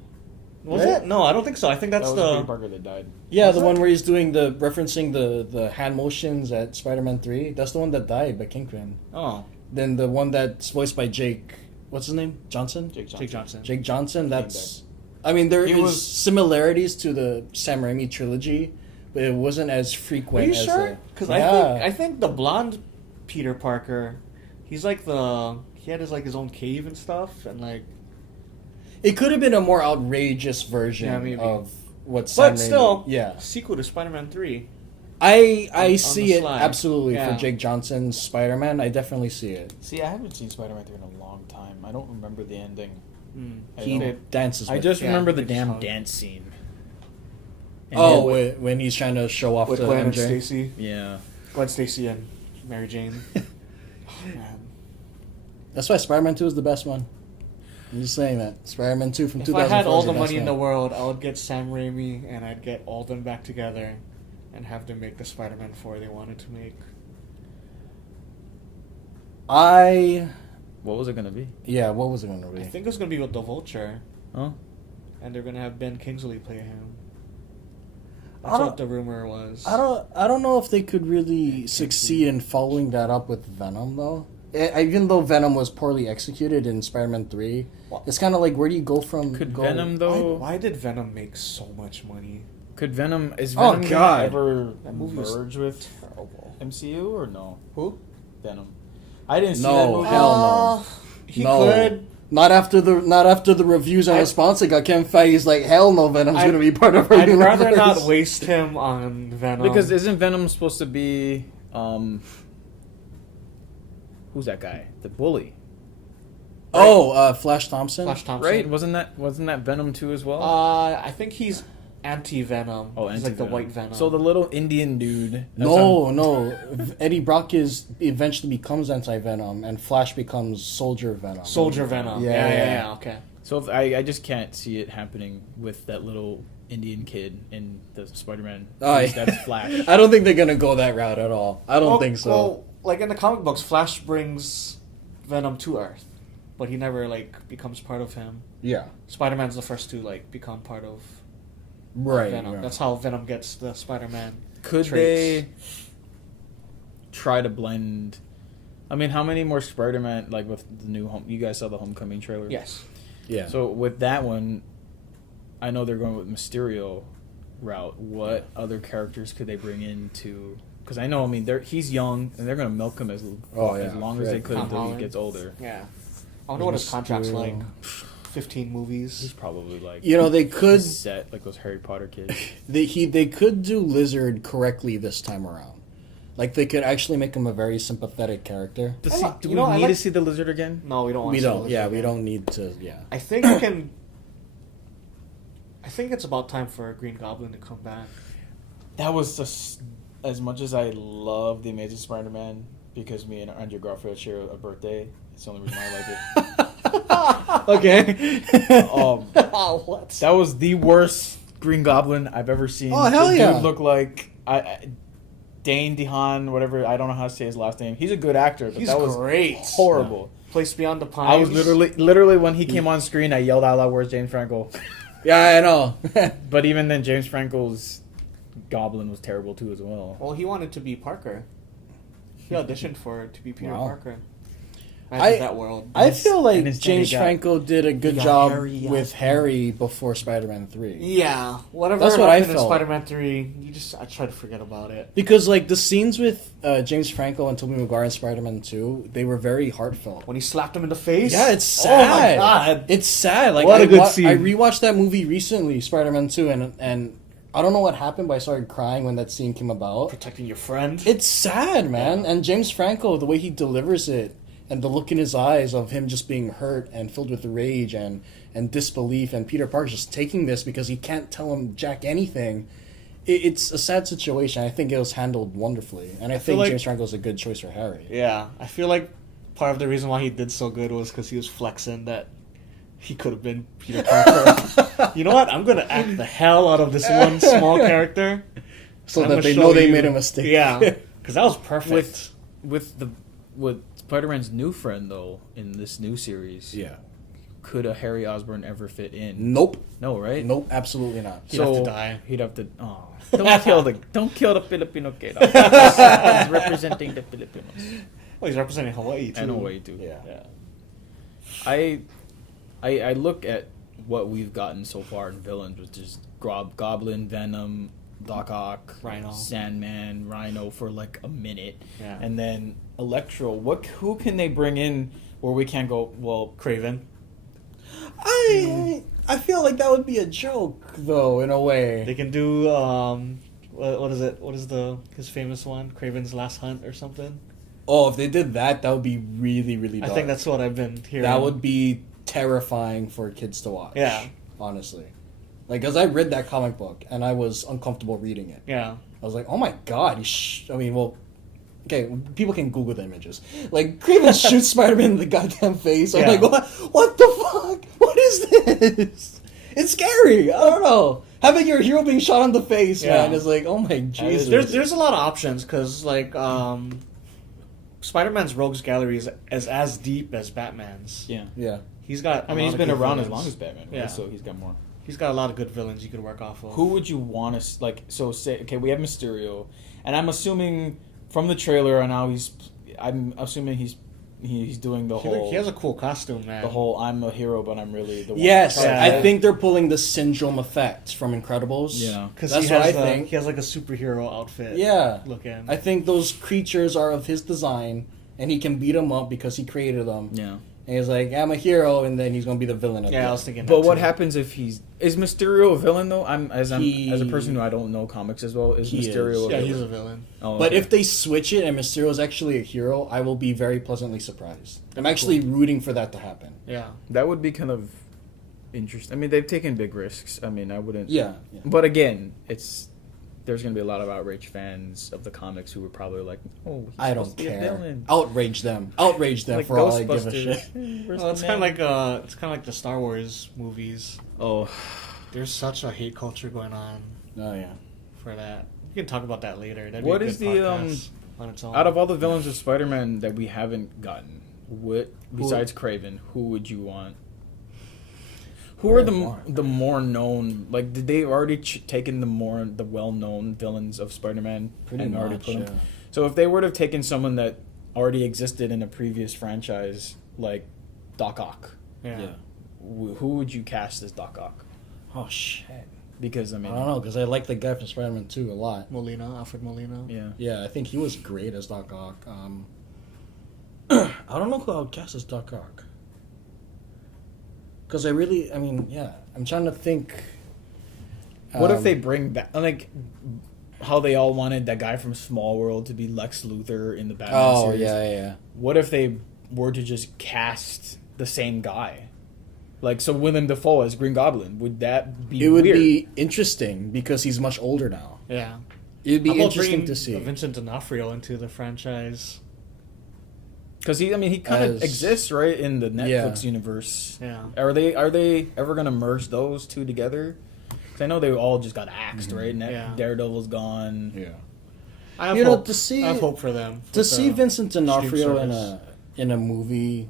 Was it? No, I don't think so. I think that's that was Peter Parker that died. Yeah, the one where he's doing referencing the hand motions at Spider-Man 3. That's the one that died by Kingpin. Oh. Then the one that's voiced by Jake, what's his name? Johnson? Jake Johnson. That's, I mean, there is similarities to the Sam Raimi trilogy, but it wasn't as frequent. Are you sure? Because I think the blonde Peter Parker, he's like he had his own cave and stuff, and like. It could have been a more outrageous version of what Sam Raimi... But still, sequel to Spider-Man 3. I see it absolutely for Jake Johnson's Spider-Man. I definitely see it. See, I haven't seen Spider-Man 3 in a long time. I don't remember the ending. He dances with I just remember the damn dance scene. And when he's trying to show off with to Gwen MJ. and Stacy. Yeah. Gwen Stacy and Mary Jane. Oh, man. That's why Spider-Man 2 is the best one. I'm just saying that. Spider-Man 2 from 2004. If I had all the money in the world, I would get Sam Raimi and I'd get all them back together and have them make the Spider-Man 4 they wanted to make. What was it going to be? Yeah, what was it going to be? I think it was going to be with the Vulture. Huh? And they're going to have Ben Kingsley play him. That's what the rumor was. I don't know if they could really succeed in following that up with Venom, though. Even though Venom was poorly executed in Spider-Man 3, it's kind of like, where do you go from... Venom, though... Why did Venom make so much money? Is Venom ever that movie merge with terrible. MCU, or no? Who? Venom. I didn't see that movie. Hell no. He could... Not after the reviews and response it got. Kevin Feige's like, hell no, Venom's going to be part of our universe. I'd rather not waste him on Venom. Because isn't Venom supposed to be... who's that guy? The bully. Right? Oh, Flash Thompson. Right? Wasn't that Venom 2 as well? I think he's anti-Venom. Oh, he's like the white Venom. So the little Indian dude. No. Eddie Brock eventually becomes anti-Venom, and Flash becomes Soldier Venom. Soldier Venom. Yeah. Okay. So if I just can't see it happening with that little Indian kid in the Spider-Man. That's Flash. I don't think they're gonna go that route at all. I don't think so. Well, like in the comic books, Flash brings Venom to Earth, but he never like becomes part of him. Yeah. Spider-Man's the first to like become part of Venom. Right. That's how Venom gets the Spider-Man. Could traits. they try to blend? I mean, how many more Spider-Man, like with the new you guys saw the Homecoming trailer? Yes. Yeah. So with that one, I know they're going with Mysterio route. What other characters could they bring in to? Because I know, I mean, he's young, and they're going to milk him as long as they could until he gets older. Yeah. I wonder what his contract's like. 15 movies. He's probably like, they could set like those Harry Potter kids. They could do Lizard correctly this time around. Like they could actually make him a very sympathetic character. Do we need to see the Lizard again? No, we don't. We don't. Yeah, we don't need to. Yeah. I think we can. I think it's about time for Green Goblin to come back. That was just as much as I love the Amazing Spider-Man, because me and Andrew Garfield share a birthday. It's the only reason I like it. Okay. That was the worst Green Goblin I've ever seen. Oh, hell the yeah. dude looked like Dane DeHaan, whatever. I don't know how to say his last name. He's a good actor, but He's that was great. horrible. Place Beyond the Pines. I was literally when he came on screen, I yelled out loud, "Where's James Franco?" Yeah, I know. But even then, James Franco's Goblin was terrible too as well. Well, he wanted to be Parker. He auditioned to be Peter Wow. Parker. That world. I feel like his James daddy Franco did a good job with Harry before Spider-Man 3. Yeah, whatever. That's what I happened in felt. Spider-Man 3, I try to forget about it. Because like the scenes with James Franco and Tobey Maguire in Spider-Man 2, they were very heartfelt. When he slapped him in the face. Yeah, it's sad. Oh my god, it's sad. Like what a good scene. I rewatched that movie recently, Spider-Man 2, and I don't know what happened, but I started crying when that scene came about. Protecting your friend. It's sad, man. And James Franco, the way he delivers it, and the look in his eyes of him just being hurt and filled with rage and disbelief, and Peter Parker just taking this because he can't tell him Jack anything. It's a sad situation. I think it was handled wonderfully, and I think like, James Franco's a good choice for Harry. Yeah, I feel like part of the reason why he did so good was because he was flexing that he could have been Peter Parker. You know what? I'm going to act the hell out of this one small character. So that they know they made a mistake. Yeah, because that was perfect. With Spider-Man's new friend, though, in this new series, Yeah. could a Harry Osborn ever fit in? Nope. No, right? Nope, absolutely not. He'd have to die. He'd have to. Oh, don't kill the Filipino kid. He's representing the Filipinos. Well, he's representing Hawaii too. And Hawaii too. Yeah. I look at what we've gotten so far in villains, which is Goblin, Venom, Doc Ock, Rhino. Sandman, Rhino for like a minute, Yeah. and then Electro. Who can they bring in where we can't go? Well, Craven. I feel like that would be a joke, though, in a way. They can do what is it? What is his famous one? Craven's Last Hunt or something? Oh, if they did that, that would be really, really dark. I think that's what I've been hearing. That would be terrifying for kids to watch. Yeah. Honestly. Like, because I read that comic book, and I was uncomfortable reading it. Yeah. I was like, oh my god, okay, people can Google the images. Like, Craven shoots Spider-Man in the goddamn face. I'm Yeah. like, what the fuck? What is this? It's scary. I don't know. Having your hero being shot on the face, Yeah. man, is like, oh my Jesus. There's a lot of options because like Spider-Man's Rogues Gallery is as deep as Batman's. yeah. Yeah. He's got. I mean, he's been around as long as Batman, right? Yeah. So he's got more. He's got a lot of good villains you could work off of. Who would you want to like? So say, okay, we have Mysterio, and I'm assuming from the trailer and now I'm assuming he's doing the whole. He has a cool costume, man. The whole I'm a hero, but I'm really the one. Yes, Yeah. I think they're pulling the syndrome effect from Incredibles. Yeah. Because That's what I think. He has like a superhero outfit. Yeah. Looking. I think those creatures are of his design, and he can beat them up because he created them. Yeah. And he's like, I'm a hero, and then he's going to be the villain. Yeah, I was thinking. But that what too. happens if is Mysterio a villain though? As a person who I don't know comics as well, is He Mysterio is. a Yeah, villain? he's a villain. Oh, But okay. if they switch it and Mysterio is actually a hero, I will be very pleasantly surprised. I'm actually rooting for that to happen. Yeah. that would be kind of interesting. I mean, they've taken big risks. I mean, I wouldn't. Yeah. But again, it's there's gonna be a lot of outraged fans of the comics who were probably like, "Oh, he's I don't supposed to be a care. villain." Outrage them Like for all I give a shit. Ghostbusters. Well, it's kind of like the Star Wars movies. Oh, There's such a hate culture going on Oh yeah. for that. We can talk about that later. That'd What be a is good the, podcast on its own. out of all the villains of Spider-Man that we haven't gotten, what besides Kraven, who would you want? Who are the more known? Like, did they already taken the well-known villains of Spider-Man Pretty and much, already put them? yeah. So if they would have taken someone that already existed in a previous franchise, like Doc Ock, yeah. who would you cast as Doc Ock? Oh shit. Because I I mean, don't know, because I like the guy from Spider-Man 2 a lot. Alfred Molina. yeah. Yeah, I think he was great as Doc Ock. I don't know who I would cast as Doc Ock. Because I'm trying to think. What if they bring back, like, how they all wanted that guy from Small World to be Lex Luthor in the Batman Oh, series? yeah. What if they were to just cast the same guy? Like, so Willem Dafoe as Green Goblin, would that be It would weird? be interesting because he's much older now. Yeah. It'd be How about interesting bringing to see. Vincent D'Onofrio into the franchise. Because he kind of As- exists, right, in the Netflix Yeah. universe. Yeah. Are they ever going to merge those two together? Because I know they all just got axed, right? Yeah. Daredevil's gone. Yeah. I have You know, hope. to see- I have hope for them. To with see the Vincent D'Onofrio stream in service. in a movie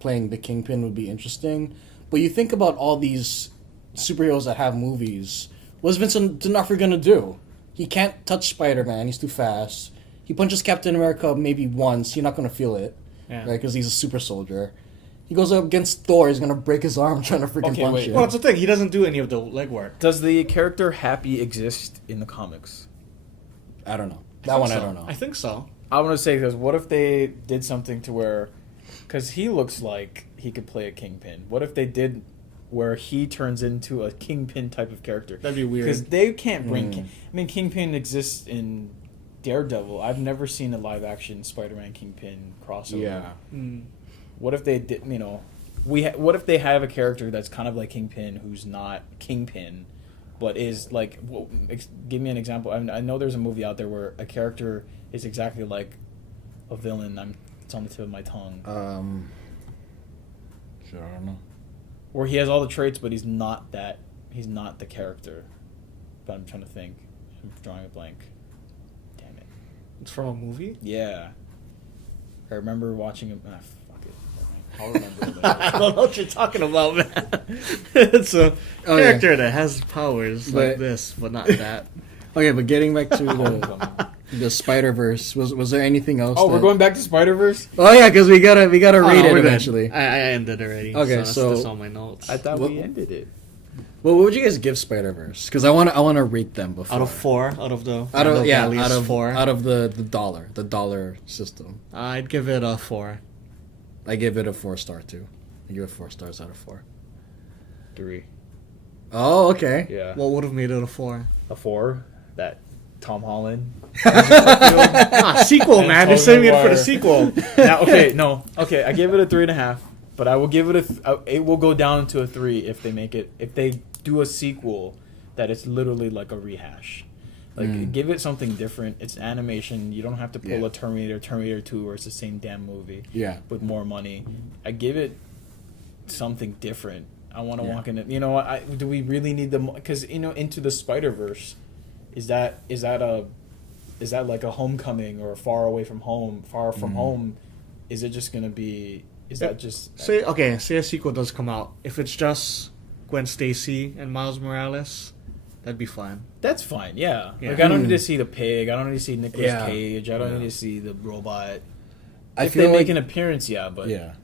playing the Kingpin would be interesting. But you think about all these superheroes that have movies. What's Vincent D'Onofrio gonna do? He can't touch Spider-Man. He's too fast. He punches Captain America maybe once. You're not gonna feel it, Yeah. right? Because he's a super soldier. He goes up against Thor. He's gonna break his arm trying to freaking Okay, punch wait. him. Well, that's the thing. He doesn't do any of the legwork. Does the character Happy exist in the comics? I don't know. That one I don't know. I think so. I want to say, because what if they did something to where, because he looks like he could play a Kingpin. What if they did where he turns into a Kingpin type of character? That'd be weird. Because they can't bring. I mean, Kingpin exists in Daredevil. I've never seen a live action Spider-Man Kingpin crossover. Yeah. Mm. What if they did? You know, what if they have a character that's kind of like Kingpin, who's not Kingpin, but is like? Well, give me an example. I know there's a movie out there where a character is exactly like a villain. It's on the tip of my tongue. Sure, I don't know. Where he has all the traits, but he's not that. He's not the character. But I'm trying to think. I'm drawing a blank. Damn it. It's from a movie. Yeah. I remember watching him. Fuck it. I'll remember. I don't know what you're talking about, man. It's a character that has powers like But- this, but not that. Okay, but getting back to the Spider-Verse, was there anything else? Oh, we're going back to Spider-Verse? Oh yeah, because we gotta rate no, it we're good. eventually. I ended already. Okay, so that's so- all my notes. I thought What- we ended it. Well, what would you guys give Spider-Verse? Because I wanna rate them before. Out of 4, out of the out of Values 4, out of the dollar system. I'd give it a 4. I give it a 4-star too. I give it 4 stars out of 4. 3. Oh, okay. Yeah. What would have made it a 4? A 4? That Tom Holland. Sequel, man. They're Tobey saving it for the Maguire. sequel. Now, okay. I give it a 3.5, but I will give it it will go down to a 3 if they do a sequel that it's literally like a rehash. Like, give it something different. It's animation. You don't have to pull a Terminator 2, where it's the same damn movie. Yeah. With more money. I give it something different. I want to walk in it. You know, do we really need them? Because, Into the Spider-Verse, is that like a Homecoming or Far Away from Home? Far from Home, is it just going to be... Is that just... Say a sequel does come out. If it's just Gwen Stacy and Miles Morales, that'd be fine. That's fine, yeah. Yeah. Like, I don't need to see the pig. I don't need to see Nicolas Yeah. Cage. I don't need to see the robot. I If feel they make like- an appearance, yeah, but... Yeah.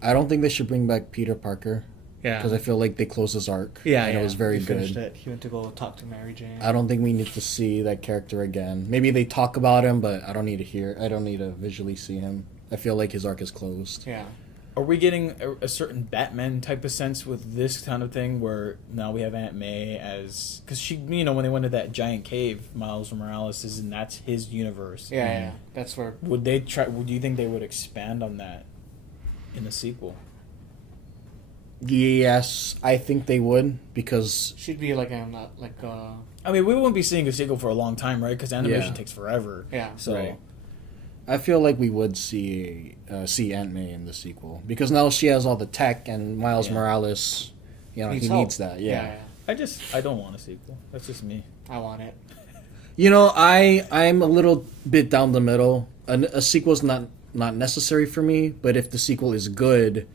I don't think they should bring back Peter Parker Yeah. because I feel like they closed his arc. Yeah, and it was very he finished good. it. He went to go talk to Mary Jane. I don't think we need to see that character again. Maybe they talk about him, but I don't need to visually see him. I feel like his arc is closed. Yeah. Are we getting a certain Batman type of sense with this kind of thing where now we have Aunt May as... Because she, when they went to that giant cave, Miles Morales is, and that's his universe. Yeah. That's where... Would they try... Do you think they would expand on that in the sequel? Yes, I think they would, because She'd be like I mean, we won't be seeing a sequel for a long time, right? Because animation Yeah. takes forever. yeah. So Right. I feel like we would see Aunt May in the sequel, because now she has all the tech, and Miles Yeah. Morales, he help. needs that. Yeah. I don't want a sequel. That's just me. I want it. I'm a little bit down the middle. A sequel's not necessary for me, but if the sequel is good,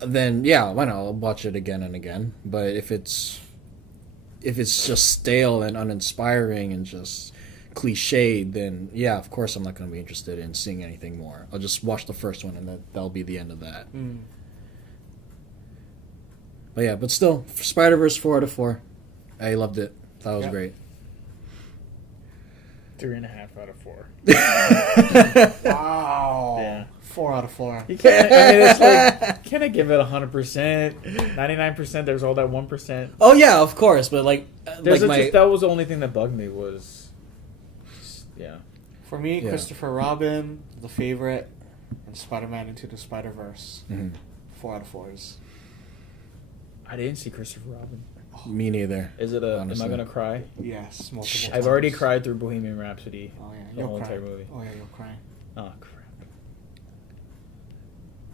then yeah, why not? I'll watch it again and again. But if it's just stale and uninspiring and just cliched, then yeah, of course I'm not going to be interested in seeing anything more. I'll just watch the first one, and that'll be the end of that. But yeah, but still, Spider-Verse 4 out of 4. I loved it. That was great. 3.5 out of 4. Wow. Yeah. 4 out of 4. You can't. I mean, it's like, can I give it 100%? 99%. There's all that 1%. Oh yeah, of course, but like that was the only thing that bugged me was, yeah. For me, Yeah. Christopher Robin, The Favorite, and Spider-Man Into the Spider-Verse. 4 out of 4s. I didn't see Christopher Robin. Me neither. Is it a? Honestly. Am I gonna cry? Yes, multiple I've times. already cried through Bohemian Rhapsody. Oh yeah, The you'll whole cry. entire movie. Oh yeah, you'll cry. Oh crap.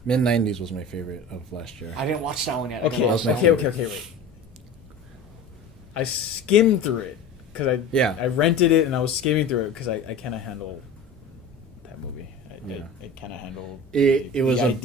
Mid-90s was my favorite of last year. I didn't watch that one yet. I Okay, gotta watch that okay, one. wait. I skimmed through it because I rented it and I was skimming through it because I cannot handle that movie. It cannot handle. It was a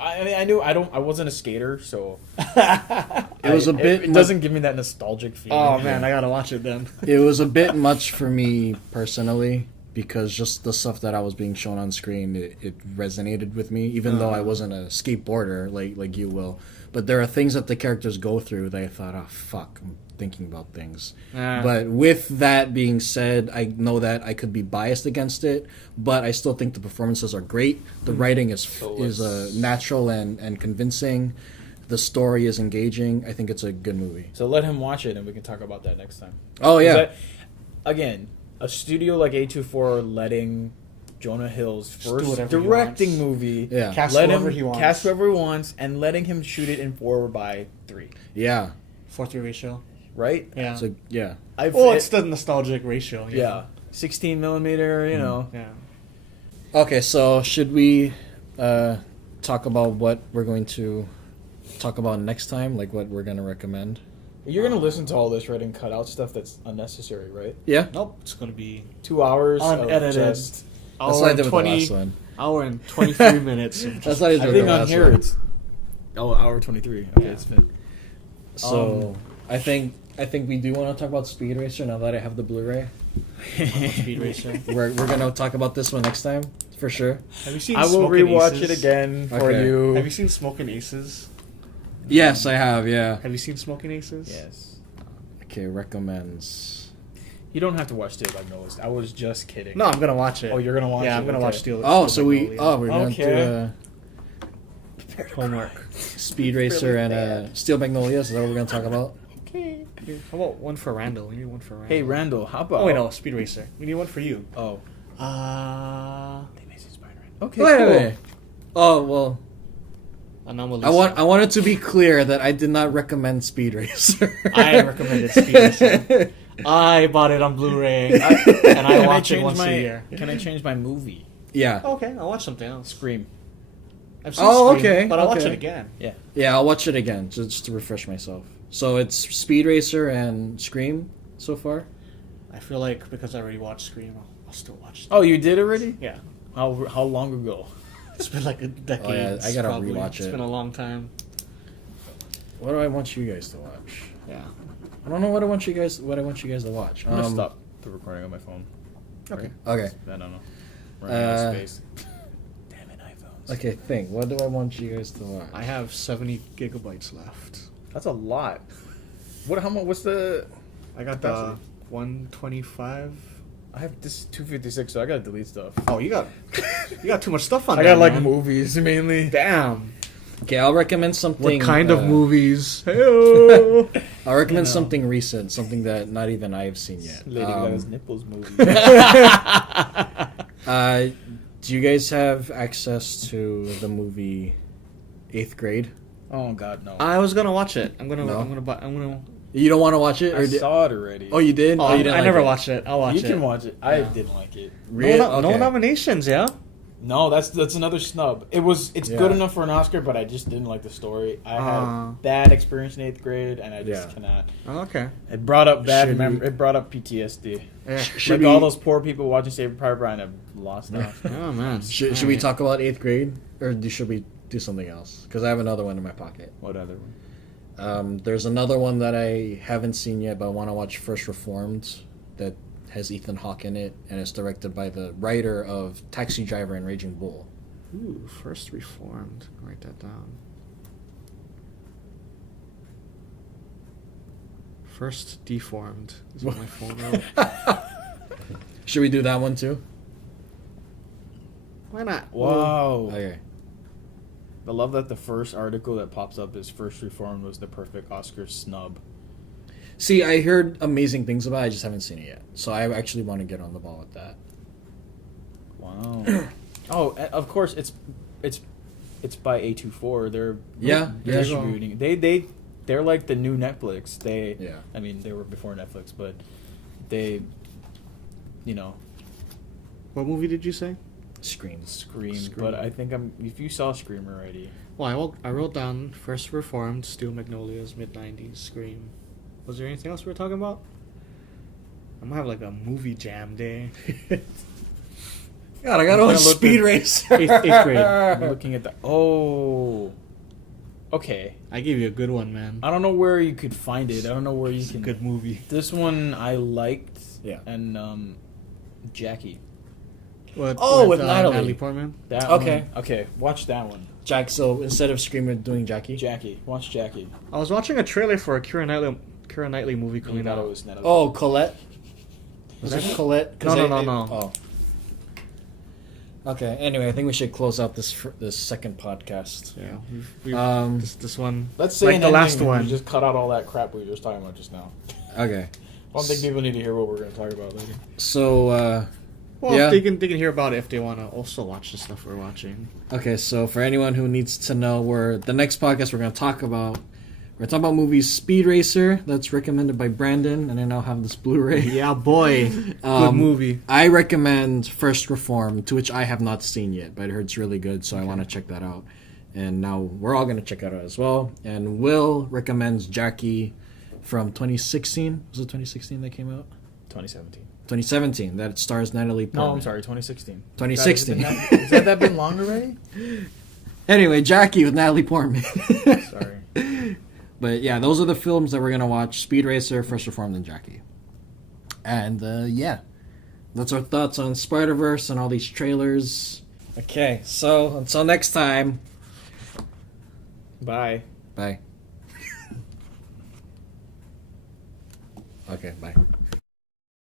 I knew I wasn't a skater, so it was a bit. It doesn't give me that nostalgic feeling. Oh man, I gotta watch it then. It was a bit much for me personally, because just the stuff that I was being shown on screen, it resonated with me, even though I wasn't a skateboarder like you will. But there are things that the characters go through that I thought, oh fuck, I'm thinking about things. But with that being said, I know that I could be biased against it, but I still think the performances are great. The writing is natural and convincing. The story is engaging. I think it's a good movie. So let him watch it and we can talk about that next time. Oh yeah. Again, a studio like A24 letting Jonah Hill's do first whatever he directing wants. movie, Yeah. Cast let whoever him he wants. cast whoever he wants, and letting him shoot it in 4:3, Yeah. 4:3 ratio. right? Yeah. So yeah. It's the nostalgic ratio. yeah, 16 millimeter. You know, Yeah. Okay, so should we talk about what we're going to talk about next time, like what we're going to recommend? you're gonna listen to all this, right, and cut out stuff that's unnecessary, right? Yeah. Nope. It's gonna be 2 hours unedited. of just. That's what I did with the last one. Hour and 23 minutes. Of That's what I did I with think the on last here one. it's hour 23. Okay, Yeah. it's been. So I think we do want to talk about Speed Racer now that I have the Blu-ray. Speed Racer. We're gonna talk about this one next time for sure. Have you seen? I will Smokin' rewatch Aces? it again for Okay. you. Have you seen Smokin' Aces? Yes, I have. Yeah. Have you seen Smokin' Aces? Yes. Okay, recommends. You don't have to watch Steel Magnolias. I was just kidding. No, I'm gonna watch it. Oh, you're gonna watch it? Yeah, I'm gonna Okay. watch Steel. Oh, Steel so we're Magnolia. gonna Okay. do Homework. Speed Racer and Steel Magnolias. Is that what we're gonna talk about? Okay. How about one for Randall? We need one for Randall. Hey, Randall, how about? Oh wait, no, Speed Racer. We need one for you. Oh. The Amazing Spider-Man. Okay. Wait. Oh well. Anomalisa. I wanted to be clear that I did not recommend Speed Racer. I recommended Speed Racer. I bought it on Blu-ray, and I watch it once a year. Can I change my movie? Yeah. Okay, I'll watch something else. Scream. I've seen Oh, Scream, okay, but I'll watch okay. it again. Yeah. Yeah, I'll watch it again just to refresh myself. So it's Speed Racer and Scream so far. I feel like because I already watched Scream, I'll still watch it. Oh, you did already? Yeah. How long ago? It's been like a decade. Oh, yeah, I gotta probably. rewatch It's it. been a long time. What do I want you guys to watch? Yeah. I don't know what I want you guys to watch. I'm gonna stop the recording on my phone. Okay. Okay. I don't know. Running out of Uh, space. Damn it, iPhones. Okay, think. What do I want you guys to watch? I have 70 gigabytes left. That's a lot. What? How much? What's the? I got the 125. I have this 256, so I gotta delete stuff. Oh, you got too much stuff on I there. got like man. movies mainly. Damn. Okay, I'll recommend something. What kind of movies? I'll recommend something recent, something that not even I have seen yet. Lady Gaga's nipples movie. Do you guys have access to the movie 8th Grade? Oh God, no. I was gonna watch it. I'm gonna. You don't want to watch it? I saw it already. Oh, you did? Oh, you didn't I like never it? watched it. I'll watch it. You can watch it. I didn't like it. Really? No nominations. Yeah. No, that's another snub. It's good enough for an Oscar, but I just didn't like the story. I had a bad experience in 8th grade, and I just cannot. Oh, okay. It brought up It brought up PTSD. Yeah. All those poor people watching Saving Private Ryan have lost now. Oh man. Should we talk about 8th grade, or should we do something else? Because I have another one in my pocket. What other one? There's another one that I haven't seen yet, but I want to watch First Reformed, that has Ethan Hawke in it, and it's directed by the writer of Taxi Driver and Raging Bull. Ooh, First Reformed. Write that down. First Deformed is what my phone wrote. Should we do that one too? Why not? Wow. Okay. I love that the first article that pops up is First Reformed was the perfect Oscar snub. See, I heard amazing things about it. I just haven't seen it yet. So I actually want to get on the ball with that. Wow. Oh, of course it's by A24. They're distributing. They're like the new Netflix. I mean, they were before Netflix, but they, What movie did you say? Scream. But I think if you saw Scream already. Well, I wrote down First Reformed, Steel Magnolias, mid-90s, Scream. Was there anything else we were talking about? I'm gonna have like a movie jam day. God, I got a Speed Racer. 8th grade. I'm looking at the. Oh. Okay. I gave you a good one, man. I don't know where you could find it. I don't know where you can. Good movie. This one I liked. Yeah. And Jackie. With Natalie Portman. That okay. One. Okay. Watch that one. Jack. So instead of Scream, we're doing Jackie. Jackie. Watch Jackie. I was watching a trailer for a Keira Knightley movie coming out. It was Natalie. Oh, Colette. Was that Colette? No. Oh. Okay. Anyway, I think we should close out this second podcast. Yeah. This one. Let's say like the last one. We just cut out all that crap we were just talking about just now. Okay. I don't think people need to hear what we're going to talk about later. So. They can hear about it if they want to also watch the stuff we're watching. Okay, so for anyone who needs to know, the next podcast we're going to talk about movies Speed Racer, that's recommended by Brandon, and I now have this Blu-ray. Yeah, boy. Good movie. I recommend First Reform, to which I have not seen yet, but I heard it's really good, so I want to check that out. And now we're all going to check it out as well. And Will recommends Jackie from 2016. Was it 2016 that came out? 2017. 2017. That stars Natalie Portman. No, I'm sorry, 2016. 2016. Has that been long already? Anyway, Jackie with Natalie Portman. Sorry. But yeah, those are the films that we're going to watch. Speed Racer, First Reformed, and Jackie. And that's our thoughts on Spider-Verse and all these trailers. Okay, so until next time. Bye. Bye. Okay, bye.